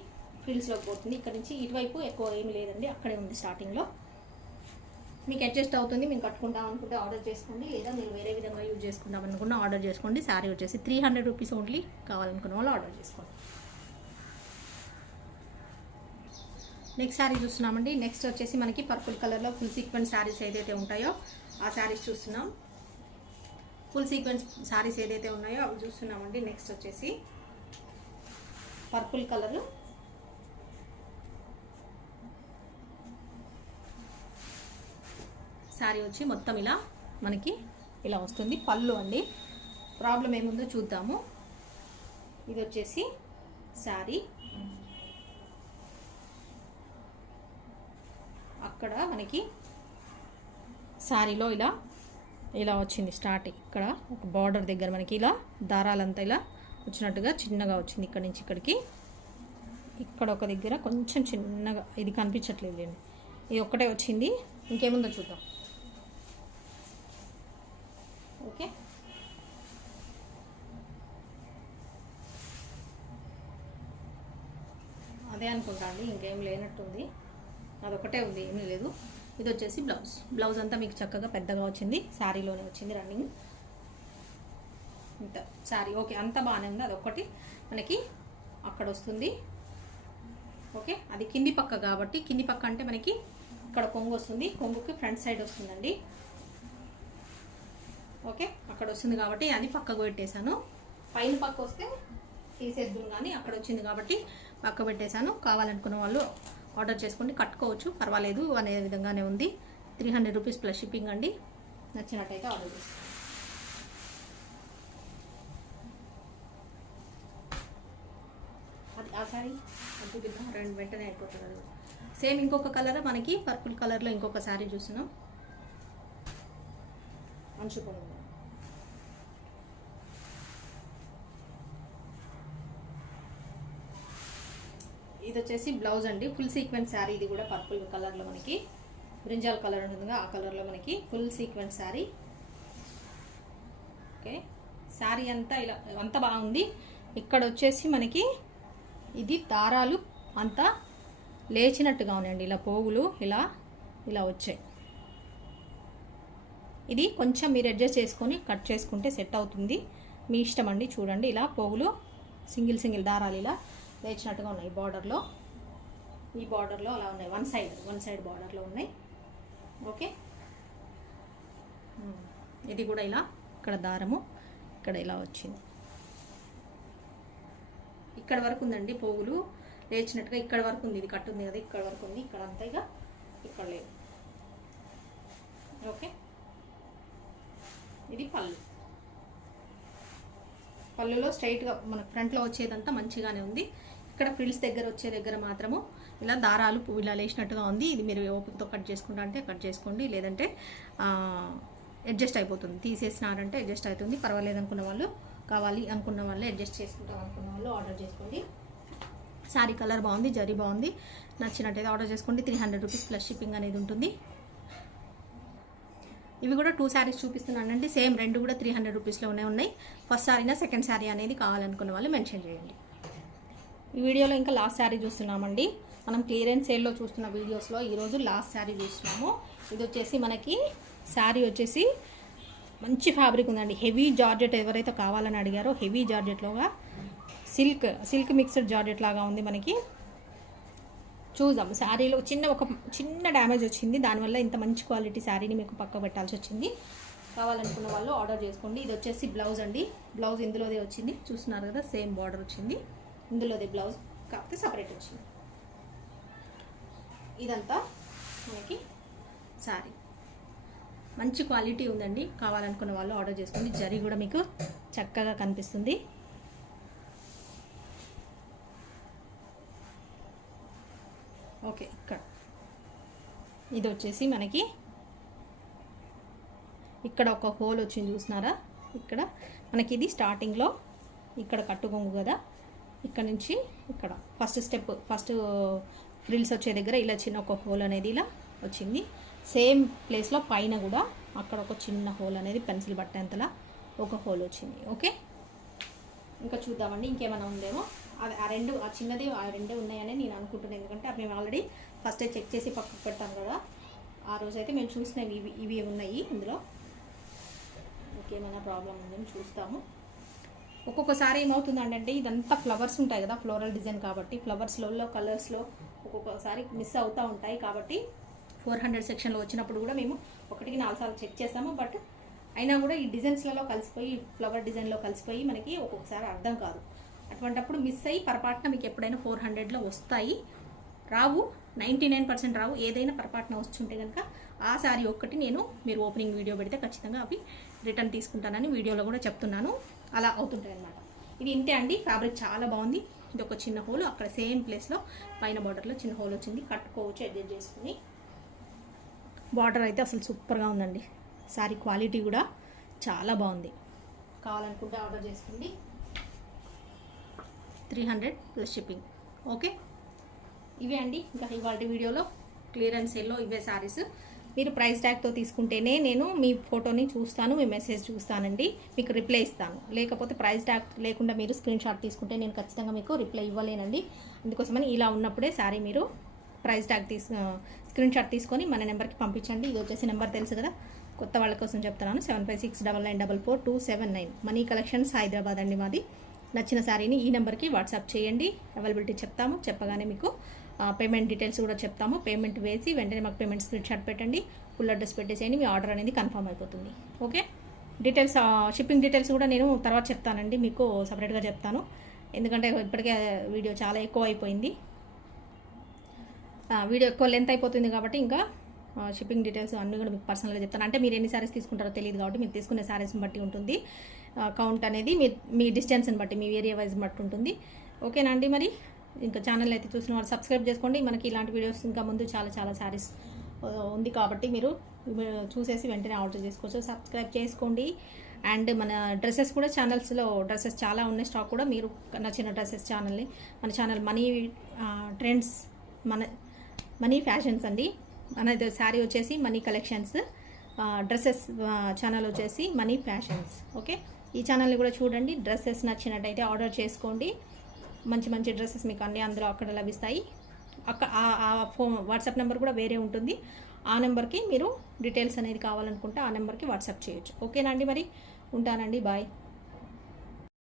ఫ్రిల్స్లోకి పోతుంది. ఇక్కడ నుంచి ఇటువైపు ఎక్కువ ఏమి లేదండి, అక్కడే ఉంది స్టార్టింగ్లో. మీకు అడ్జస్ట్ అవుతుంది, మేము కట్టుకుంటాం అనుకుంటే ఆర్డర్ చేసుకోండి, లేదా మీరు వేరే విధంగా యూజ్ చేసుకుంటాం అనుకున్న ఆర్డర్ చేసుకోండి. శారీ వచ్చేసి 300 రూపీస్ ఓన్లీ. కావాలనుకున్న వాళ్ళు ఆర్డర్ చేసుకోండి. నెక్స్ట్ శారీ చూస్తున్నామండి. నెక్స్ట్ వచ్చేసి మనకి పర్పుల్ కలర్లో ఫుల్ సీక్వెన్స్ శారీస్ ఏదైతే ఉంటాయో ఆ శారీస్ చూస్తున్నాం. ఫుల్ సీక్వెన్స్ శారీస్ ఏదైతే ఉన్నాయో అవి చూస్తున్నామండి. నెక్స్ట్ వచ్చేసి పర్పుల్ కలర్, శారీ వచ్చి మొత్తం ఇలా మనకి ఇలా వస్తుంది. పళ్ళు అండి, ప్రాబ్లం ఏముందో చూద్దాము. ఇది వచ్చేసి శారీ, అక్కడ మనకి శారీలో ఇలా వచ్చింది స్టార్టింగ్. ఇక్కడ ఒక బార్డర్ దగ్గర మనకి ఇలా దారాలంతా ఇలా వచ్చినట్టుగా చిన్నగా వచ్చింది. ఇక్కడ నుంచి ఇక్కడికి, ఇక్కడ ఒక దగ్గర కొంచెం చిన్నగా, ఇది కనిపించట్లేదు లేండి, ఇది ఒక్కటే వచ్చింది. ఇంకేముందో చూద్దాం. ఓకే, అదే అనుకుంటా అండి, ఇంకేం లేనట్టుంది, అదొకటే ఉంది, ఏమీ లేదు. ఇది వచ్చేసి బ్లౌజ్ అంతా మీకు చక్కగా పెద్దగా వచ్చింది, శారీలోనే వచ్చింది రన్నింగ్ ఇంత శారీ. ఓకే, అంతా బాగానే ఉంది. అదొకటి మనకి అక్కడ వస్తుంది. ఓకే, అది కింది పక్క కాబట్టి, కింది పక్క అంటే మనకి ఇక్కడ కొంగు వస్తుంది, కొంగుకి ఫ్రంట్ సైడ్ వస్తుందండి. ఓకే, అక్కడ వస్తుంది కాబట్టి అది పక్కకు పెట్టేశాను. పైన పక్క వస్తే తీసేద్దాం, కానీ అక్కడ వచ్చింది కాబట్టి పక్క పెట్టేశాను. కావాలనుకున్న వాళ్ళు ఆర్డర్ చేసుకోండి, కట్టుకోవచ్చు, పర్వాలేదు అనే విధంగానే ఉంది. 300 రూపీస్ ప్లస్ షిప్పింగ్ అండి. నచ్చినట్టయితే ఆర్డర్ చేసుకోండి. అది ఆ సారీ అద్భుతంగా రెండు వెంటనే అయిపోతుంది. అది సేమ్ ఇంకొక కలర్ మనకి పర్పుల్ కలర్లో ఇంకొక శారీ చూస్తున్నాం. అంచుకొని ఇది వచ్చేసి బ్లౌజ్ అండి, ఫుల్ సీక్వెన్స్ శారీ. ఇది కూడా పర్పుల్ కలర్లో మనకి బ్రింజాల్ కలర్ ఉంటుందిగా ఆ కలర్లో మనకి full sequence sari. Okay, sari అంతా ఇలా అంతా బాగుంది. ఇక్కడ వచ్చేసి మనకి ఇది దారాలు అంతా లేచినట్టుగా ఉన్నాయండి, ఇలా పోగులు ఇలా వచ్చాయి. ఇది కొంచెం మీరు అడ్జస్ట్ చేసుకొని కట్ చేసుకుంటే సెట్ అవుతుంది, మీ ఇష్టం అండి. చూడండి, ఇలా పోగులు సింగిల్ దారాలు ఇలా లేచినట్టుగా ఉన్నాయి. ఈ బార్డర్లో అలా ఉన్నాయి, వన్ సైడ్ బార్డర్లో ఉన్నాయి. ఓకే, ఇది కూడా ఇలా ఇక్కడ దారము ఇక్కడ ఇలా వచ్చింది. ఇక్కడ వరకు ఉందండి పోగులు లేచినట్టుగా, ఇక్కడ వరకు ఉంది. ఇది కట్టు ఉంది కదా, ఇక్కడ వరకు ఉంది, ఇక్కడ అంతా ఇక ఇక్కడ లేదు. ఓకే, ఇది పళ్ళులో స్ట్రైట్గా మన ఫ్రంట్లో వచ్చేదంతా మంచిగానే ఉంది. ఇక్కడ ఫ్రిల్స్ దగ్గర వచ్చే దగ్గర మాత్రము ఇలా దారాలు ఇలా లేచినట్టుగా ఉంది. ఇది మీరు ఓపికతో కట్ చేసుకుంటా అంటే కట్ చేసుకోండి, లేదంటే అడ్జస్ట్ అయిపోతుంది. తీసేసినారంటే అడ్జస్ట్ అవుతుంది, పర్వాలేదు అనుకున్న వాళ్ళు, కావాలి అనుకున్న వాళ్ళు, అడ్జస్ట్ చేసుకుంటాం అనుకున్న వాళ్ళు ఆర్డర్ చేసుకోండి. శారీ కలర్ బాగుంది, జరీ బాగుంది. నచ్చినట్టయితే ఆర్డర్ చేసుకోండి. 300 రూపీస్ ప్లస్ షిప్పింగ్ అనేది ఉంటుంది. ఇవి కూడా 2 శారీస్ చూపిస్తున్నానండి. సేమ్ రెండు కూడా 300 రూపీస్లోనే ఉన్నాయి. ఫస్ట్ శారీనా సెకండ్ శారీ అనేది కావాలనుకున్న వాళ్ళు మెన్షన్ చేయండి. ఈ వీడియోలో ఇంకా లాస్ట్ శారీ చూస్తున్నామండి. మనం క్లియరెన్స్ సేల్లో చూస్తున్న వీడియోస్లో ఈరోజు లాస్ట్ శారీ చూస్తున్నాము. ఇది వచ్చేసి మనకి శారీ వచ్చేసి మంచి ఫ్యాబ్రిక్ ఉందండి. హెవీ జార్జెట్ ఎవరైతే కావాలని అడిగారో హెవీ జార్జెట్లోగా సిల్క్ మిక్స్డ్ జార్జెట్ లాగా ఉంది. మనకి చూద్దాం. శారీలో ఒక చిన్న డ్యామేజ్ వచ్చింది, దానివల్ల ఇంత మంచి క్వాలిటీ శారీని మీకు పక్క పెట్టాల్సి వచ్చింది. కావాలనుకున్న వాళ్ళు ఆర్డర్ చేసుకోండి. ఇది వచ్చేసి బ్లౌజ్ అండి. బ్లౌజ్ ఇందులోదే వచ్చింది, చూస్తున్నారు కదా, సేమ్ బార్డర్ వచ్చింది. ఇందులోదే బ్లౌజ్, కాకపోతే సపరేట్ వచ్చింది. ఇదంతా మనకి శారీ మంచి క్వాలిటీ ఉందండి. కావాలనుకున్న వాళ్ళు ఆర్డర్ చేసుకోండి. జరీ కూడా మీకు చక్కగా కనిపిస్తుంది. ఓకే, ఇది వచ్చేసి మనకి ఇక్కడ ఒక హోల్ వచ్చింది, చూస్తున్నారా? ఇక్కడ మనకి ఇది స్టార్టింగ్లో ఇక్కడ కట్టుకొంగు కదా, ఇక్కడ నుంచి ఇక్కడ ఫస్ట్ ఫ్రిల్స్ వచ్చే దగ్గర ఇలా చిన్న ఒక హోల్ అనేది ఇలా వచ్చింది. సేమ్ ప్లేస్లో పైన కూడా అక్కడ ఒక చిన్న హోల్ అనేది పెన్సిల్ బట్టేంతలా ఒక హోల్ వచ్చింది. ఓకే, ఇంకా చూద్దామండి ఇంకేమైనా ఉందేమో. ఆ చిన్నది ఆ రెండే ఉన్నాయని నేను అనుకుంటున్నాను. ఎందుకంటే అవి మేము ఆల్రెడీ ఫస్టే చెక్ చేసి పక్కకు పెట్టాం కదా. ఆ రోజైతే మేము చూసినవి ఇవి ఉన్నాయి. ఇందులో ఇంకేమైనా ప్రాబ్లం ఉందని చూస్తాము. ఒక్కొక్కసారి ఏమవుతుందంటే ఇదంతా ఫ్లవర్స్ ఉంటాయి కదా, ఫ్లోరల్ డిజైన్ కాబట్టి ఫ్లవర్స్లో కలర్స్లో ఒక్కొక్కసారి మిస్ అవుతూ ఉంటాయి. కాబట్టి 400 సెక్షన్లో వచ్చినప్పుడు కూడా మేము 1కి 4 సార్లు చెక్ చేస్తాము. బట్ అయినా కూడా ఈ డిజైన్స్లలో కలిసిపోయి, ఫ్లవర్ డిజైన్లో కలిసిపోయి మనకి ఒక్కొక్కసారి అర్థం కాదు. అటువంటప్పుడు మిస్ అయ్యి పొరపాటున మీకు ఎప్పుడైనా 400లో వస్తాయి, రావు, 99% రావు. ఏదైనా పొరపాటున వచ్చుంటే కనుక ఆ శారీ ఒక్కటి మీరు ఓపెనింగ్ వీడియో పెడితే ఖచ్చితంగా అవి రిటర్న్ తీసుకుంటానని వీడియోలో కూడా చెప్తున్నాను. అలా అవుతుంటాయి అన్నమాట. ఇది ఇంతే అండి. ఫ్యాబ్రిక్ చాలా బాగుంది. ఇది ఒక చిన్న హోల్, అక్కడ సేమ్ ప్లేస్లో పైన బార్డర్లో చిన్న హోల్ వచ్చింది. కట్టుకోవచ్చు అడ్జస్ట్ చేసుకుని. బార్డర్ అయితే అసలు సూపర్గా ఉందండి. శారీ క్వాలిటీ కూడా చాలా బాగుంది. కావాలనుకుంటే ఆర్డర్ చేసుకోండి. 300 ప్లస్ షిప్పింగ్. ఓకే, ఇవే అండి. ఇంకా ఇవాళ వీడియోలో క్లియరెన్స్ సేల్లో ఇవే శారీస్. మీరు ప్రైస్ ట్యాగ్తో తీసుకుంటేనే నేను మీ ఫోటోని చూస్తాను, మీ మెసేజ్ చూస్తానండి, మీకు రిప్లై ఇస్తాను. లేకపోతే ప్రైస్ ట్యాగ్ లేకుండా మీరు స్క్రీన్ షాట్ తీసుకుంటే నేను ఖచ్చితంగా మీకు రిప్లై ఇవ్వలేనండి. అందుకోసమని ఇలా ఉన్నప్పుడే శారీ మీరు ప్రైస్ ట్యాగ్ స్క్రీన్ షాట్ తీసుకొని మన నెంబర్కి పంపించండి. ఇది వచ్చేసి నెంబర్ తెలుసు కదా, కొత్త వాళ్ళ కోసం చెప్తున్నాను. 7569944279. మనీ కలెక్షన్స్ హైదరాబాద్ అండి మాది. నచ్చిన శారీని ఈ నెంబర్కి వాట్సాప్ చేయండి. అవైలబిలిటీ చెప్తాము. చెప్పగానే మీకు పేమెంట్ డీటెయిల్స్ కూడా చెప్తాము. పేమెంట్ వేసి వెంటనే మాకు పేమెంట్ స్క్రీన్ షాట్ పెట్టండి, ఫుల్ అడ్రస్ పెట్టేసేయండి. మీ ఆర్డర్ అనేది కన్ఫర్మ్ అయిపోతుంది. ఓకే, డీటెయిల్స్ షిప్పింగ్ డీటెయిల్స్ కూడా నేను తర్వాత చెప్తానండి, మీకు సపరేట్గా చెప్తాను. ఎందుకంటే ఇప్పటికే వీడియో చాలా ఎక్కువ అయిపోయింది, వీడియో ఎక్కువ లెంత్ అయిపోతుంది కాబట్టి ఇంకా షిప్పింగ్ డీటెయిల్స్ అన్నీ కూడా మీకు పర్సనల్గా చెప్తాను. అంటే మీరు ఎన్ని శారీస్ తీసుకుంటారో తెలియదు కాబట్టి మీరు తీసుకునే శారీస్ని బట్టి ఉంటుంది కౌంట్ అనేది. మీ డిస్టెన్స్ని బట్టి, మీ ఏరియా వైజ్ బట్టి ఉంటుంది. ఓకేనా అండి? మరి ఇంకా ఛానల్ అయితే చూసిన వాళ్ళు సబ్స్క్రైబ్ చేసుకోండి. మనకి ఇలాంటి వీడియోస్ ఇంకా ముందు చాలా శారీస్ ఉంది కాబట్టి మీరు చూసేసి వెంటనే ఆర్డర్ చేసుకోవచ్చు. సబ్స్క్రైబ్ చేసుకోండి. అండ్ మన డ్రెస్సెస్ కూడా ఛానల్స్లో డ్రెస్సెస్ చాలా ఉన్నాయి స్టాక్ కూడా. మీరు నచ్చిన డ్రెస్సెస్ ఛానల్ని, మన channel money trends, money fashions అండి. మన శారీ వచ్చేసి మనీ కలెక్షన్స్, డ్రెస్సెస్ ఛానల్ వచ్చేసి మనీ ఫ్యాషన్స్. ఓకే, ఈ ఛానల్ని కూడా చూడండి. డ్రెస్సెస్ నచ్చినట్టయితే ఆర్డర్ చేసుకోండి. మంచి డ్రెస్సెస్ మీకు అన్నీ అందులో అక్కడ లభిస్తాయి. వాట్సాప్ నెంబర్ కూడా వేరే ఉంటుంది. ఆ నెంబర్కి మీరు డీటెయిల్స్ అనేది కావాలనుకుంటే ఆ నెంబర్కి వాట్సాప్ చేయొచ్చు. ఓకేనా అండి? మరి ఉంటానండి, బాయ్.